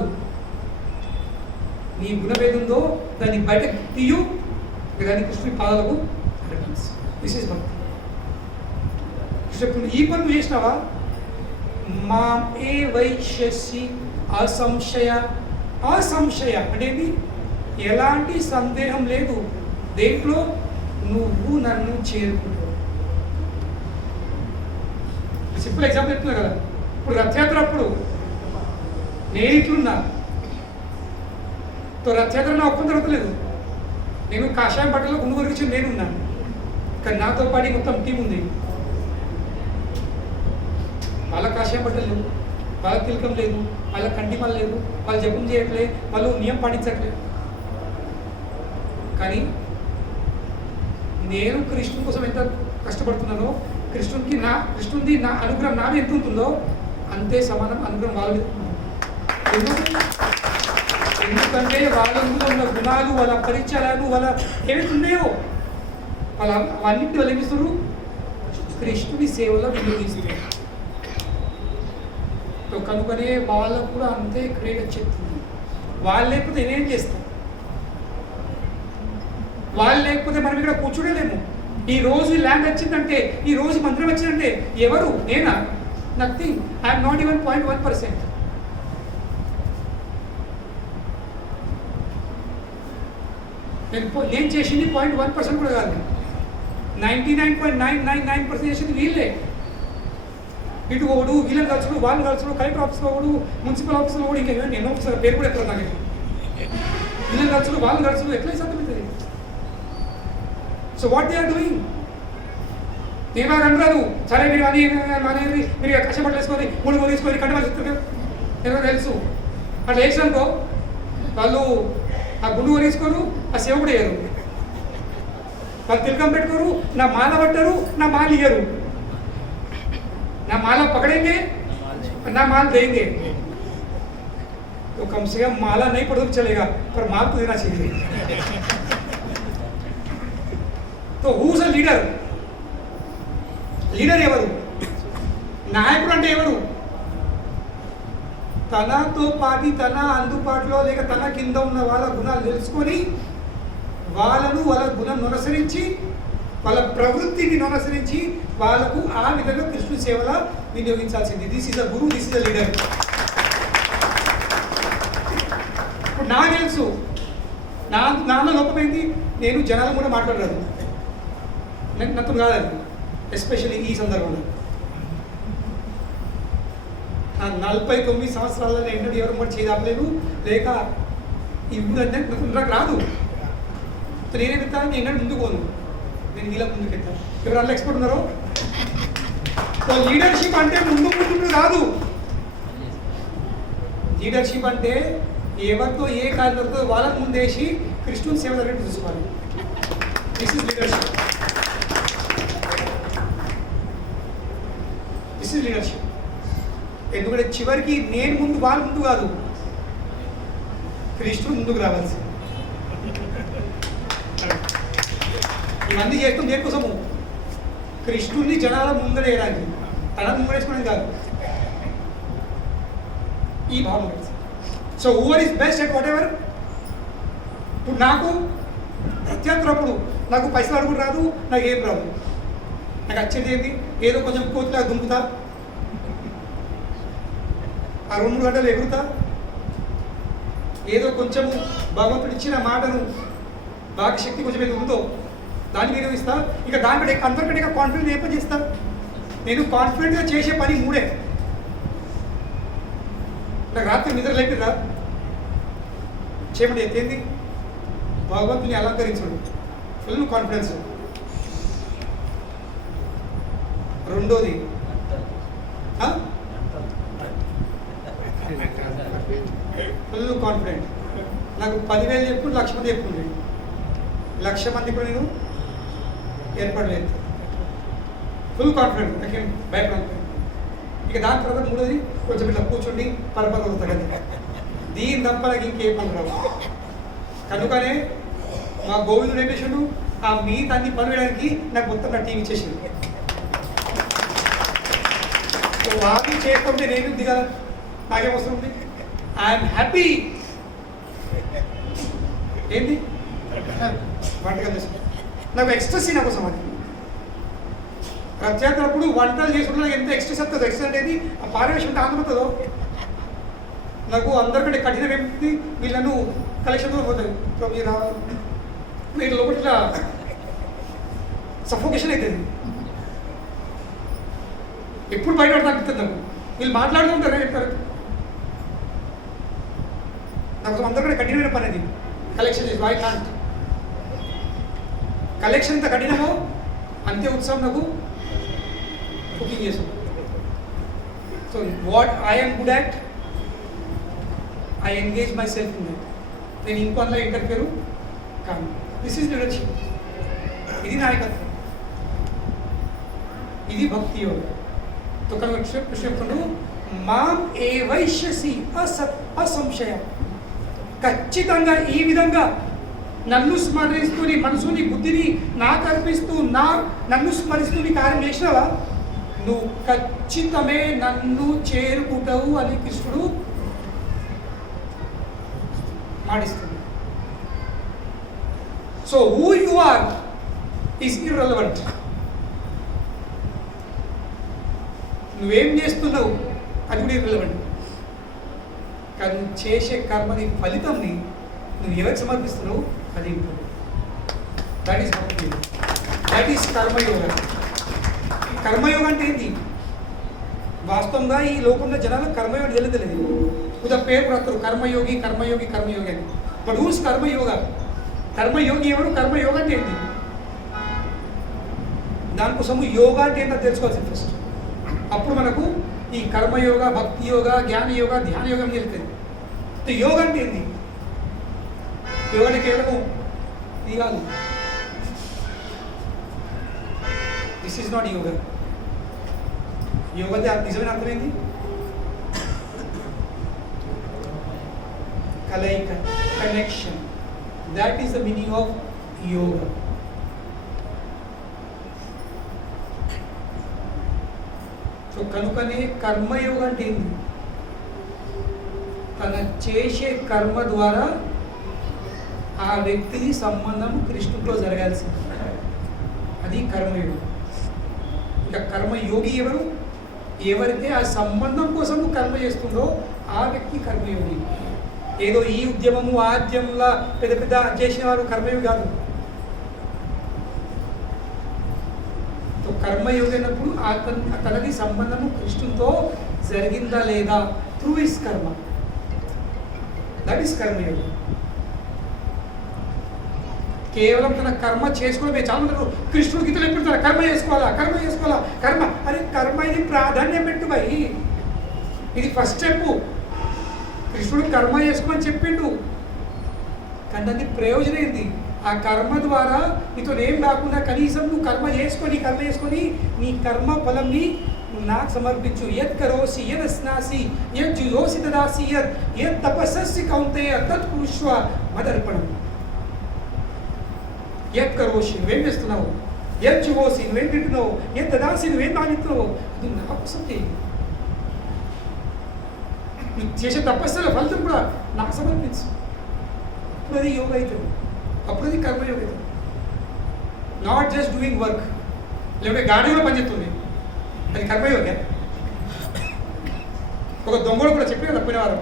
నీ గుణం ఏదుందో దాన్ని బయట తీయు, దాన్ని కృష్ణుడి పాదాలకు. దిస్ ఈస్ భక్తి. కృష్ణ ఈ పని చేసినావా, మా ఏ వైశ్యసి అసంశయ. అసంశయ అంటే ఏంటి? ఎలాంటి సందేహం లేదు దేంట్లో నువ్వు నన్ను చేరుకుంటావు. సింపుల్ ఎగ్జాంపుల్ చెప్తున్నా కదా, ఇప్పుడు రథయాత్ర అప్పుడు నేను ఇట్లున్నా, రథయాత్ర నా ఒప్పందం దొరకలేదు. నేను కాషాయం బట్టలో గుండు గురించి నేనున్నాను, కానీ నాతో పాటు మొత్తం టీం ఉంది. వాళ్ళ కాషాయం బట్టలు లేవు, వాళ్ళ తిలకం లేదు, వాళ్ళ కంటిమల లేదు, వాళ్ళు జపం చేయట్లే, వాళ్ళు నియమం పాటించట్లేదు. కానీ నేను కృష్ణుని కోసం ఎంత కష్టపడుతున్నానో, కృష్ణుడిది నా అనుగ్రహం నాది ఎంత ఉంటుందో అంతే సమానం అనుగ్రహం వాళ్ళ మీద. ఎందుకంటే వాళ్ళ ఉన్న గుణాలు, వాళ్ళ పరిచయాలు, వాళ్ళ ఏవైతే ఉన్నాయో అవన్నింటి వాళ్ళు ఏమిస్తారు, కృష్ణుడి సేవలో వినియోగిస్తారు. కనుకనే వాళ్ళకు కూడా అంతే క్రియేట్ చెప్తుంది. వాళ్ళు లేకపోతే నేనేం చేస్తాను, వాళ్ళు లేకపోతే మనం ఇక్కడ కూర్చోలేము. ఈ రోజు ల్యాండ్ వచ్చిందంటే, ఈ రోజు మంత్రం వచ్చిందంటే ఎవరు? నేనా? నథింగ్. I'm not even 0.1%. నేను చేసింది 0.1% కూడా కాదు. 99.999% చేసింది వీళ్ళే. ఇటు ఒకడు, వీళ్ళని కలుసుడు, వాళ్ళు కలుసుడు, కలెక్టర్ ఆఫీస్లో ఒకడు, మున్సిపల్ ఆఫీస్లో కూడా, ఇంకా ఎన్నో ఆఫీసర్ పేరు కూడా ఎక్కడ నాకు వీళ్ళని కలుసుడు, వాళ్ళని కలుసుడు ఎట్లా సాధ్యమవుతుంది? So what they are doing? నేను నాకు అనరాదు, సరే మీరు అని మీరు కష్టపడి వేసుకొని ముడుగు తీసుకొని కంటి వాళ్ళు చెప్తారు ఏదో తెలుసు. అట్లా వేసినాకో వాళ్ళు ఆ గుండు తీసుకోరు, ఆ సేవ కూడా వేయరు, వాళ్ళు తిలకం పెట్టుకోరు, నా మాల పట్టరు, నా మాల ఇయ్యరు. ना माला पकड़ेंगे ना माल देंगे. तो कम से कम माला नहीं पढ़ो तो चलेगा, पर माल तो देना चाहिए. तो who is a leader? Leader ఎవరు? నాయకుడు అంటే ఎవరు? తనతో పాటి తన అందుబాటులో లేక తన కింద ఉన్న వాళ్ళ గుణాలు తెలుసుకొని వాళ్ళను వాళ్ళ గుణం అనుసరించి వాళ్ళ ప్రవృత్తిని అనుసరించి వాళ్ళకు ఆ విధంగా కృష్ణుడి సేవలో వినియోగించాల్సింది. This is a guru, this is a leader. ఇప్పుడు నాకు తెలుసు నాన్న లోపమైంది, నేను జనాలు కూడా మాట్లాడరాదు, నాకు కాదు. ఎస్పెషల్లీ ఈ సందర్భంలో నా 49 సంవత్సరాలలో ఎన్నడూ ఎవరు కూడా చేయలేదు, లేక ఇప్పుడు అంటే నాకు రాదు. నేనేం చెప్తాను, నేను ఎన్నడూ ముందుకు పోను, నేను వీళ్ళకి ముందుకు వెళ్తాను. ఎవరు అలా ఎక్స్పర్ట్ ఉన్నారో? లీడర్షిప్ అంటే ముందు రాదు. లీడర్షిప్ అంటే ఎవరితో ఏ కార్యం దొరుకుతుందో వాళ్ళకి ముందేసి కృష్ణుని సేవ జరిగేట్టు చూసుకోవాలి. This is leadership. This is leadership. ఎందుకంటే చివరికి నేను ముందు, వాళ్ళ ముందు కాదు, కృష్ణుడు ముందుకు రావాల్సి. ఇవన్నీ చేస్తాం దేనికోసము? కృష్ణుడిని జనాల ముందరేయడానికి, తన ముందరేసుకోవడానికి కాదు. ఈ భావం. So whoever is best at whatever. ఇప్పుడు నాకు ప్రత్యర్థులప్పుడు నాకు పైసలు అడుగుడు రాదు, నాకు ఏం రాదు. నాకు వచ్చేది ఏంటి? ఏదో కొంచెం కోతిలా దుంపుతా, ఆ 2-3 గంటలు ఎగురుతా, ఏదో కొంచెము భగవంతుడు ఇచ్చిన మాటను బాగా శక్తి కొంచెం ఏదో ఉందో దాన్ని వినియోగిస్తా. ఇక దాని బట్టి అంతకంటే కాన్ఫిడెంట్ ఏ పని చేస్తా? నేను కాన్ఫిడెంట్గా చేసే పని 3. నాకు రాత్రి నిద్ర లేపిరా, చేయమని ఎత్తేంది భగవంతుని అలంకరించడు, ఫుల్ కాన్ఫిడెన్స్. రెండోది ఫుల్ కాన్ఫిడెంట్. నాకు 10,000 చెప్పు, 1,00,000 మంది చెప్పుకుంటాడు. 1,00,000 మంది కూడా నేను ఏర్పడలేదు. ఫుల్ కాన్ఫిడెంట్, నాకేం భయపడాలి. ఇక దాని తర్వాత మూడోది కొంచెం ఇట్లా కూర్చోండి పరపర అవుతుంది. దీని తప్ప నాకు ఇంకేం పనులు రావు. కనుకనే మా గోవిందుడు ఏం చేసాడు, ఆ మిగతా అన్ని పనులు వేయడానికి నాకు మొత్తం నా టీవీ ఇచ్చేసింది. వాకింగ్ చేయకపోతే నేను దిగాల, నాకేం అవసరం ఉంది. I'm happy. ఏంటి వంటకాలు చేసుకుంటా, నాకు ఎక్స్ట్రెస్ నా కోసం అది. రథయాత్రప్పుడు వంటలు చేసుకుంటే ఎంత ఎక్స్ట్రెస్ వస్తుందో, ఎక్స్ట్రెస్ అనేది ఆ పారవేశం ఉంటే ఆనందవుతుందో. నాకు అందరికంటే కఠినం ఏమిటి, వీళ్ళను కలెక్షన్తో పోతుంది. సో మీరు లోపల ఇట్లా సఫోకేషన్ అవుతుంది. ఎప్పుడు బయట అనిపిస్తుంది నాకు. వీళ్ళు మాట్లాడుతూ ఉంటారు చెప్తారు. నాకు అందరికంటే కఠినమైన పని అది కలెక్షన్ చేసి. I can't. కలెక్షన్ ఎంత కఠినమో అంతే ఉత్సాహం నాకు కుకింగ్ చేసాం. So what I'm good at, I engage my self in that. నేను ఇంకో అందులో ఇంటర్ఫియర్ కాను. This is leadership. ఇది నాయకత్వం, ఇది భక్తి యోగ. तो कल कृष्ण माम एवैष्यसि असंशय ఖచ్చితంగా ఈ విధంగా నన్ను స్మరిస్తూ నీ మనసుని బుద్ధిని నాకు అర్పిస్తూ నన్ను స్మరిస్తూ నీ కార్యం చేసినావా, నువ్వు ఖచ్చితమే నన్ను చేరుకుంటావు అని కృష్ణుడు మాటిస్తుంది. So who you are is irrelevant. నువ్వేం చేస్తున్నావు అది కూడా ఇర్రెలవెంట్. కానీ నువ్వు చేసే కర్మని ఫలితంని నువ్వు ఎవరికి సమర్పిస్తున్నావు అది ఇంపార్టెంట్. దట్ ఈస్ భక్తి, దట్ ఈస్ కర్మయోగ. కర్మయోగం అంటే ఏంటి? వాస్తవంగా ఈ లోకంలో జనాలు కర్మయోగి తెలియదు. ఉదా పేరు రాస్తారు కర్మయోగి కర్మయోగి కర్మయోగి అని. But who's karma yoga? కర్మయోగి ఎవరు? కర్మయోగ అంటే ఏంటి? దానికోసము యోగా అంటే ఏంటో తెలుసుకోవాల్సింది ఫస్ట్. అప్పుడు మనకు ఈ కర్మయోగ, భక్తి యోగ, జ్ఞాన యోగ, ధ్యాన యోగం తెలుస్తుంది. యోగ అంటే ఏంటి? యోగ అంటే కేవలం ఇది కాదు. దిస్ ఈజ్ నాట్ యోగ. యోగ నిజమైన అర్థం ఏంటి? కలయిక, connection. That is the meaning of yoga. So కనుకనే కర్మయోగ అంటే ఏంటి? తన చేసే కర్మ ద్వారా ఆ వ్యక్తికి సంబంధం కృష్ణుడితో జరగాల్సింది. అది కర్మయోగం. ఇక కర్మయోగి ఎవరు? ఎవరైతే ఆ సంబంధం కోసం కర్మ చేస్తుందో ఆ వ్యక్తి కర్మయోగి. ఏదో ఈ ఉద్యమము ఆ ఉద్యమంలో పెద్ద పెద్ద చేసిన వారు కర్మయోగి కాదు. కర్మయోగి అయినప్పుడు తనది సంబంధము కృష్ణుతో జరిగిందా లేదా, త్రూ ఇస్ కర్మ. దట్ ఈస్ కర్మయోగం. కేవలం తన కర్మ చేసుకోవడమే. చాలా మంది కృష్ణుడు గీతలు ఎప్పుడు కర్మ చేసుకోవాలా, కర్మ చేసుకోవాలా, కర్మ. అరే కర్మ ఇది ప్రాధాన్యం పెట్టు భయ్, ఇది ఫస్ట్ స్టెప్. కృష్ణుడు కర్మ చేసుకోమని చెప్పిండు, కానీ దానికి ప్రయోజనం ఏంటి? ఆ కర్మ ద్వారా నీతో ఏం రాకుండా కనీసం నువ్వు కర్మ చేసుకొని నీ కర్మ ఫలంని నాకు సమర్పించు. యత్ కరోసి యద్ అస్నాసి యత్ జుయోసి దదాసి యత్ తపస్సి కౌంతేయ తత్ కురుష్వ మదర్పణం. యత్ కరోసి నువ్వేం చేస్తున్నావు, యత్ జుయోసి నువ్వేం తింటున్నావు, యత్ దదాసి నువ్వేం తాగుతున్నావు, అది నా కోసం చేయి. నువ్వు చేసే తపస్సుల ఫలితం కూడా నాకు సమర్పించు. అప్పుడు అది యోగ అవుతుంది, అప్పుడు అది కర్మయోగ అవుతుంది. Not just doing work. లేకపోతే గాడిలో పనిచేస్తుంది, అది కర్మయోగే. ఒక దొంగడు కూడా చెప్పి కదా పోయిన వారం,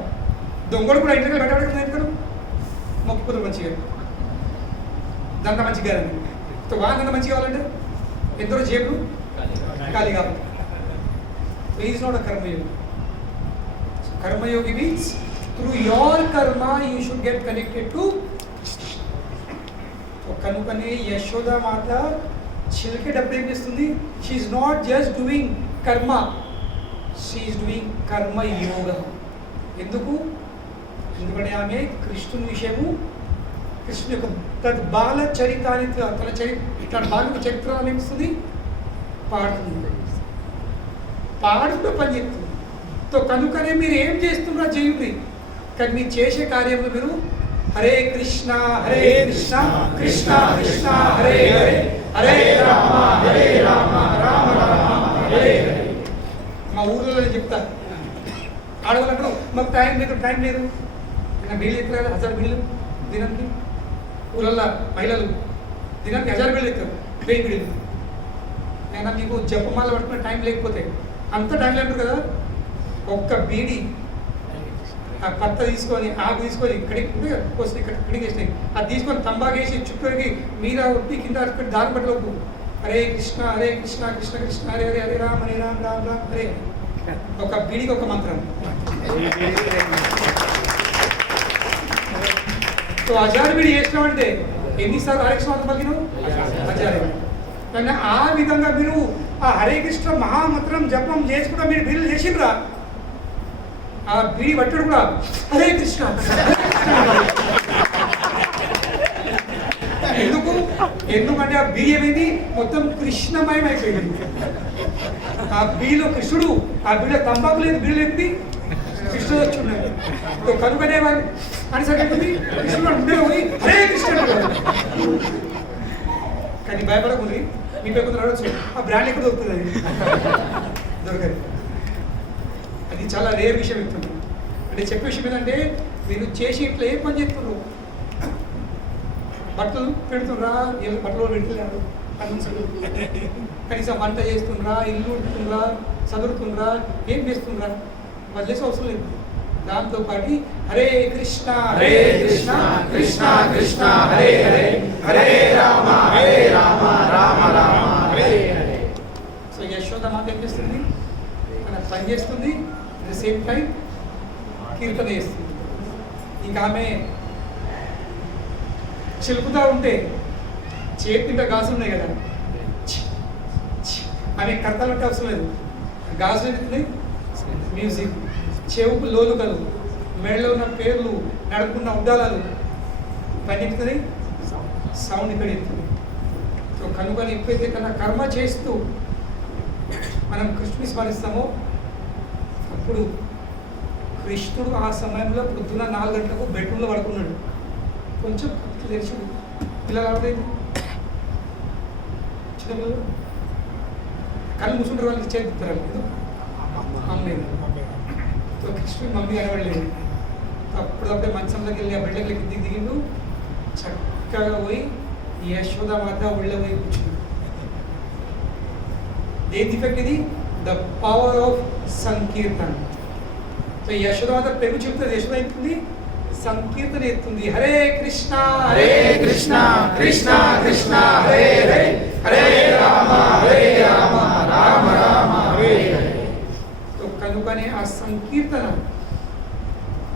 దొంగడు కూడా ఇంటికి పెట్టాడు మొక్కుకుంటారు మంచిగా, దాంట్లో మంచిగా కాదండి. వాహనంగా మంచిగా కావాలంటే ఎందరో జేబులు ఖాళీ కావాలి. Is not a Karmayogi. Karmayogi means through your karma you should get connected to. కనుకనే యశోద మాత చిలికేటప్పుడు ఏం చేస్తుంది? She is not just doing కర్మ, షీ ఈజ్ డూయింగ్ కర్మ యోగ. ఎందుకు? ఎందుకంటే ఆమె కృష్ణుని విషయము, కృష్ణుని యొక్క తద్ బాల చరితాన్ని తన బాల చరిత్ర అనిపిస్తుంది, పాడుతుంది, పాడుతూ పని చెప్తుంది. సో కనుకనే మీరు ఏం చేస్తున్నారో చేయండి, కానీ మీరు చేసే కార్యంలో మీరు హరే కృష్ణ కృష్ణ కృష్ణ హరే హరే, హరే రామ రామ రామ హరే హరే. మా ఊర్లో నేను చెప్తాను, ఆడవాళ్ళు అంటారు మాకు టైం లేదు నా బిల్లు ఎత్తారు కదా, 1000 బిల్లు దినానికి. ఊళ్ళల్లో మహిళలు దినానికి 1000 బిల్లు ఎత్తారు, 1000 బిల్లు. అయినా మీకు జపమాల పట్టుకునే టైం లేకపోతే అంత టైం లేకపోతే కదా, ఒక్క బీడి ఆ పత్త తీసుకొని ఆకు తీసుకొని ఇక్కడికి కోసం ఇక్కడికి వేసినాయి, అది తీసుకొని తంబాకేసి చుట్టూకి మీద ఉట్టి కింద దారి పట్టవద్దు. హరే కృష్ణ కృష్ణ కృష్ణ హరే హరే, హరే రామ రామ రామ హరే. ఒక బీడికి ఒక మంత్రం. సో 1000 బీడి చేసినామంటే ఎన్నిసార్లు హరే కృష్ణ పలికినావు? 1000. కానీ ఆ విధంగా మీరు ఆ హరే కృష్ణ మహామంత్రం జపం చేసుకుంటా మీరు బిల్లు చేసిండ్రా, ఆ బీడి పట్టుడు కూడా హరే కృష్ణ. ఎందుకంటే ఆ బీడి ఏమైంది? మొత్తం కృష్ణమయం అయిపోయింది. ఆ బీలో కృష్ణుడు, ఆ బీలో తంబాకు లేదు, బీడు లేదు, కృష్ణుడు వచ్చి ఉన్నాడు. కనుకనే వాళ్ళు అని సరిపోతుంది, కృష్ణుడు ఉండే పోయి హరే కృష్ణ. కానీ భయపడకుంది, మీ పేరు రావచ్చు, ఆ బ్రాండ్ ఎక్కడ దొరుకుతుంది? అది దొరకదు. అది చాలా రేర్ విషయం చెప్తున్నారు. అంటే చెప్పే విషయం ఏంటంటే మీరు చేసి ఇట్లా ఏ పని చేస్తున్నారు? బట్టలు పెడుతుండ్రా, బట్టలు పెడుతున్నారు, కనీసం వంట చేస్తుండ్రా, ఇల్లు ఉంటుండ్రా, చదువుతుండ్రా, ఏం చేస్తుండ్రా? వదిలేసి అవసరం లేదు. దాంతో పాటు హరే కృష్ణ కృష్ణ కృష్ణ హరే హరే, హరే రామ రామ రామ హరే హరే. సో యశోద మాత ఏం చేస్తుంది? తన పని చేస్తుంది, అట్ ద సేమ్ టైం కీర్తన చేస్తుంది. ఇంకా ఆమె చిలుపుతూ ఉంటే చేతింట గాజులు ఉన్నాయి కదా, ఆమె కర్తలు ఉంటే అవసరం లేదు, గాజులు ఎత్తున్నాయి, మ్యూజిక్, చెవుకు లోలుకలు, మెడలో ఉన్న పేర్లు, నడుపుకున్న ఉడ్డాలాలు, పని ఎక్కుతుంది, సౌండ్ ఇక్కడ ఎక్కుతుంది. సో కనుకొని ఎప్పుడైతే కన్నా కర్మ చేస్తూ మనం కృష్ణుని స్మరిస్తామో అప్పుడు కృష్ణుడు ఆ సమయంలో పొద్దున్న 4 గంటలకు బెడ్రూమ్లో పడుకున్నాడు. కొంచెం తెరిచి పిల్లలు ఆడలేదు, చిన్నపిల్లలు కళ్ళు మూసుకుంటారు, వాళ్ళకి చేతుతారు లేదు, అమ్మే. సో కృష్ణుడు మమ్మీ కనబడలేదు. అప్పుడప్పుడే మంచంలోకి వెళ్ళి ఆ బిడ్డకి దిగిండు, చక్కగా పోయి యశోద మాత ఒళ్ళో పోయి కూర్చున్నాడు. దేని ఎఫెక్ట్ ఇది? The power of Sankirtana. So Yashoda మాత పెరుగు చెప్తుంది, యశోద ఎత్తుంది, సంకీర్తన ఎత్తుంది. హరే కృష్ణ కృష్ణ కృష్ణ హరే హరే, హరే రామ రామ రామ హరే హరే. సో కనుకనే ఆ సంకీర్తన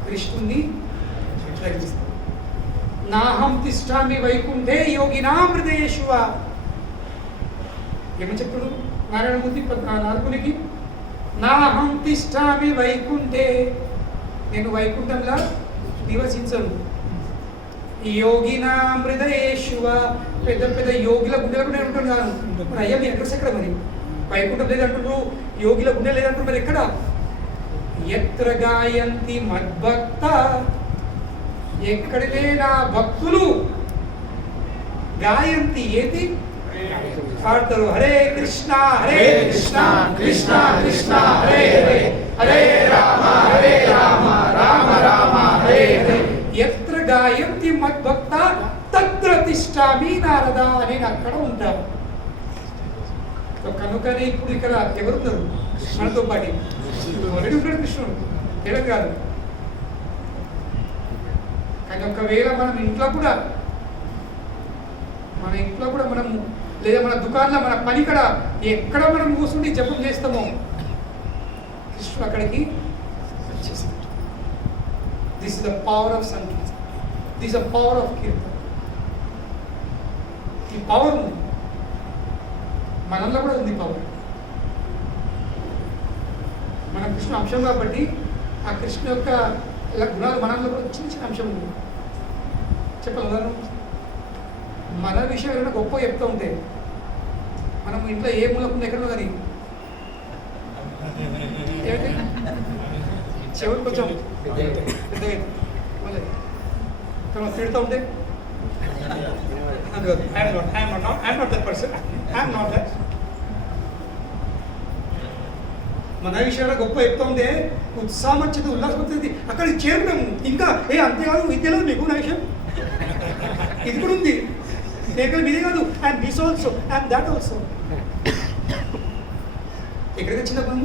కృష్ణుని ప్రకటిస్తుంది. నాహం తిష్టామి వైకుంఠే యోగినాం హృదయేషువ. ఏమని చెప్తాడు నారాయణమూర్తి 4కి? నాహం తిష్టామి వైకుంఠే, నేను వైకుంఠంలా నివసించను. యోగినాం హృదయేషువ, పెద్ద పెద్ద యోగిల గుండెలకు నేను ఉంటాను కాదు. మరి అయ్యా మీ అడ్రస్ ఎక్కడ? మరి వైకుంఠం లేదంటున్నారు, యోగిల గుండె లేదంటున్నారు, మరి ఎక్కడ? ఎత్ర గాయంతి మద్భక్త, ఎక్కడితే నా భక్తులు గాయంతి ఏది పాడతారు? హరే కృష్ణ కృష్ణ కృష్ణ హరే హరే, హరే రామ రామ రామ హరే హరే. ఎత్ర గాయంతి మద్భక్త తత్ర తిష్టామి నారద, నేను అక్కడ ఉంటాను. కనుకనే ఇప్పుడు ఇక్కడ ఎవరున్నారు మనతో పాటు? ఆల్రెడీ ఉంటాడు కృష్ణుడు, తెలియదు కాదు. కానీ ఒకవేళ మన ఇంట్లో కూడా మనము లేదా మన దుకాణంలో మన పని కడ ఎక్కడ మనం కూర్చుండి జపం చేస్తామో కృష్ణుడు అక్కడికి వచ్చేస్తాడు. ద పవర్ ఆఫ్ సంగీతం, దిస్ ద పవర్ ఆఫ్ కీర్తన. ఈ పవర్ ఉంది, మనలో కూడా ఉంది పవర్. మన కృష్ణ అంశం కాబట్టి ఆ కృష్ణ యొక్క గుణాలు మనలో కూడా చిన్న చిన్న అంశం ఉంది. చెప్పాలి ఉదాహరణ, మన విషయం ఏదైనా గొప్ప చెప్తూ ఉంటే మనం ఇంట్లో ఏ మూలకుండా ఎక్కడో కానీ చెవులు కొంచెం పెద్దగా మళ్ళీ తిడుతూ ఉంటే I'm not that person, I'm not that. మన విషయాల్లో గొప్ప చెప్తా ఉంటే ఉత్సాహం వచ్చేది, ఉల్లాసం వచ్చేది, అక్కడికి చేరుతాము. ఇంకా అంతేకాదు, ఇది తెలియదు మీకు నా విషయం, ఇది కూడా ఉంది నేను ఇదే కాదు, and this also and that also. ఎక్కడికి వచ్చినప్పుడు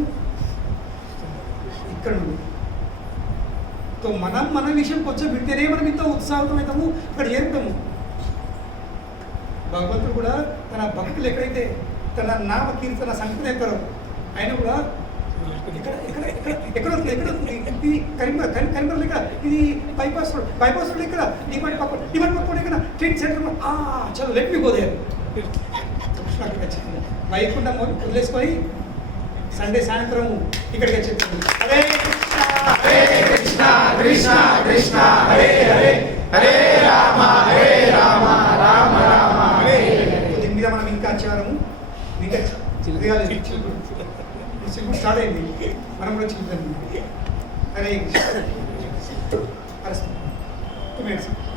ఇక్కడ నుండి తో మనం మన విషయం కొంచెం వింటేనే మనం ఇంత ఉత్సాహమవుతాము, ఇక్కడ చేరుతాము. భగవంతుడు కూడా తన భక్తులు ఎక్కడైతే తన నామ కీర్తన సంకీర్తన ఎక్కడో ఆయన కూడా ఎక్కడ వస్తుంది, ఇది కరీంనగర్ ఇక్కడ, ఇది బైపాస్ రోడ్ ఇక్కడ, డిమాండ్ పక్కన ఇక్కడ, ట్రైన్ సెంటర్, చలో లెట్ మీ గో దేర్. వైకుంఠం వదిలేసుకొని సండే సాయంత్రం ఇక్కడికి వచ్చేది. హరే కృష్ణ కృష్ణ కృష్ణ హరే హరే, హరే రామ రామ రామ హరే. దీని మీద మనం ఇంకా వచ్చేవారము, ఇంకా చిలుకు స్టార్ట్ అయింది, మనం కూడా చిలుకుతాం. హరే కృష్ణ.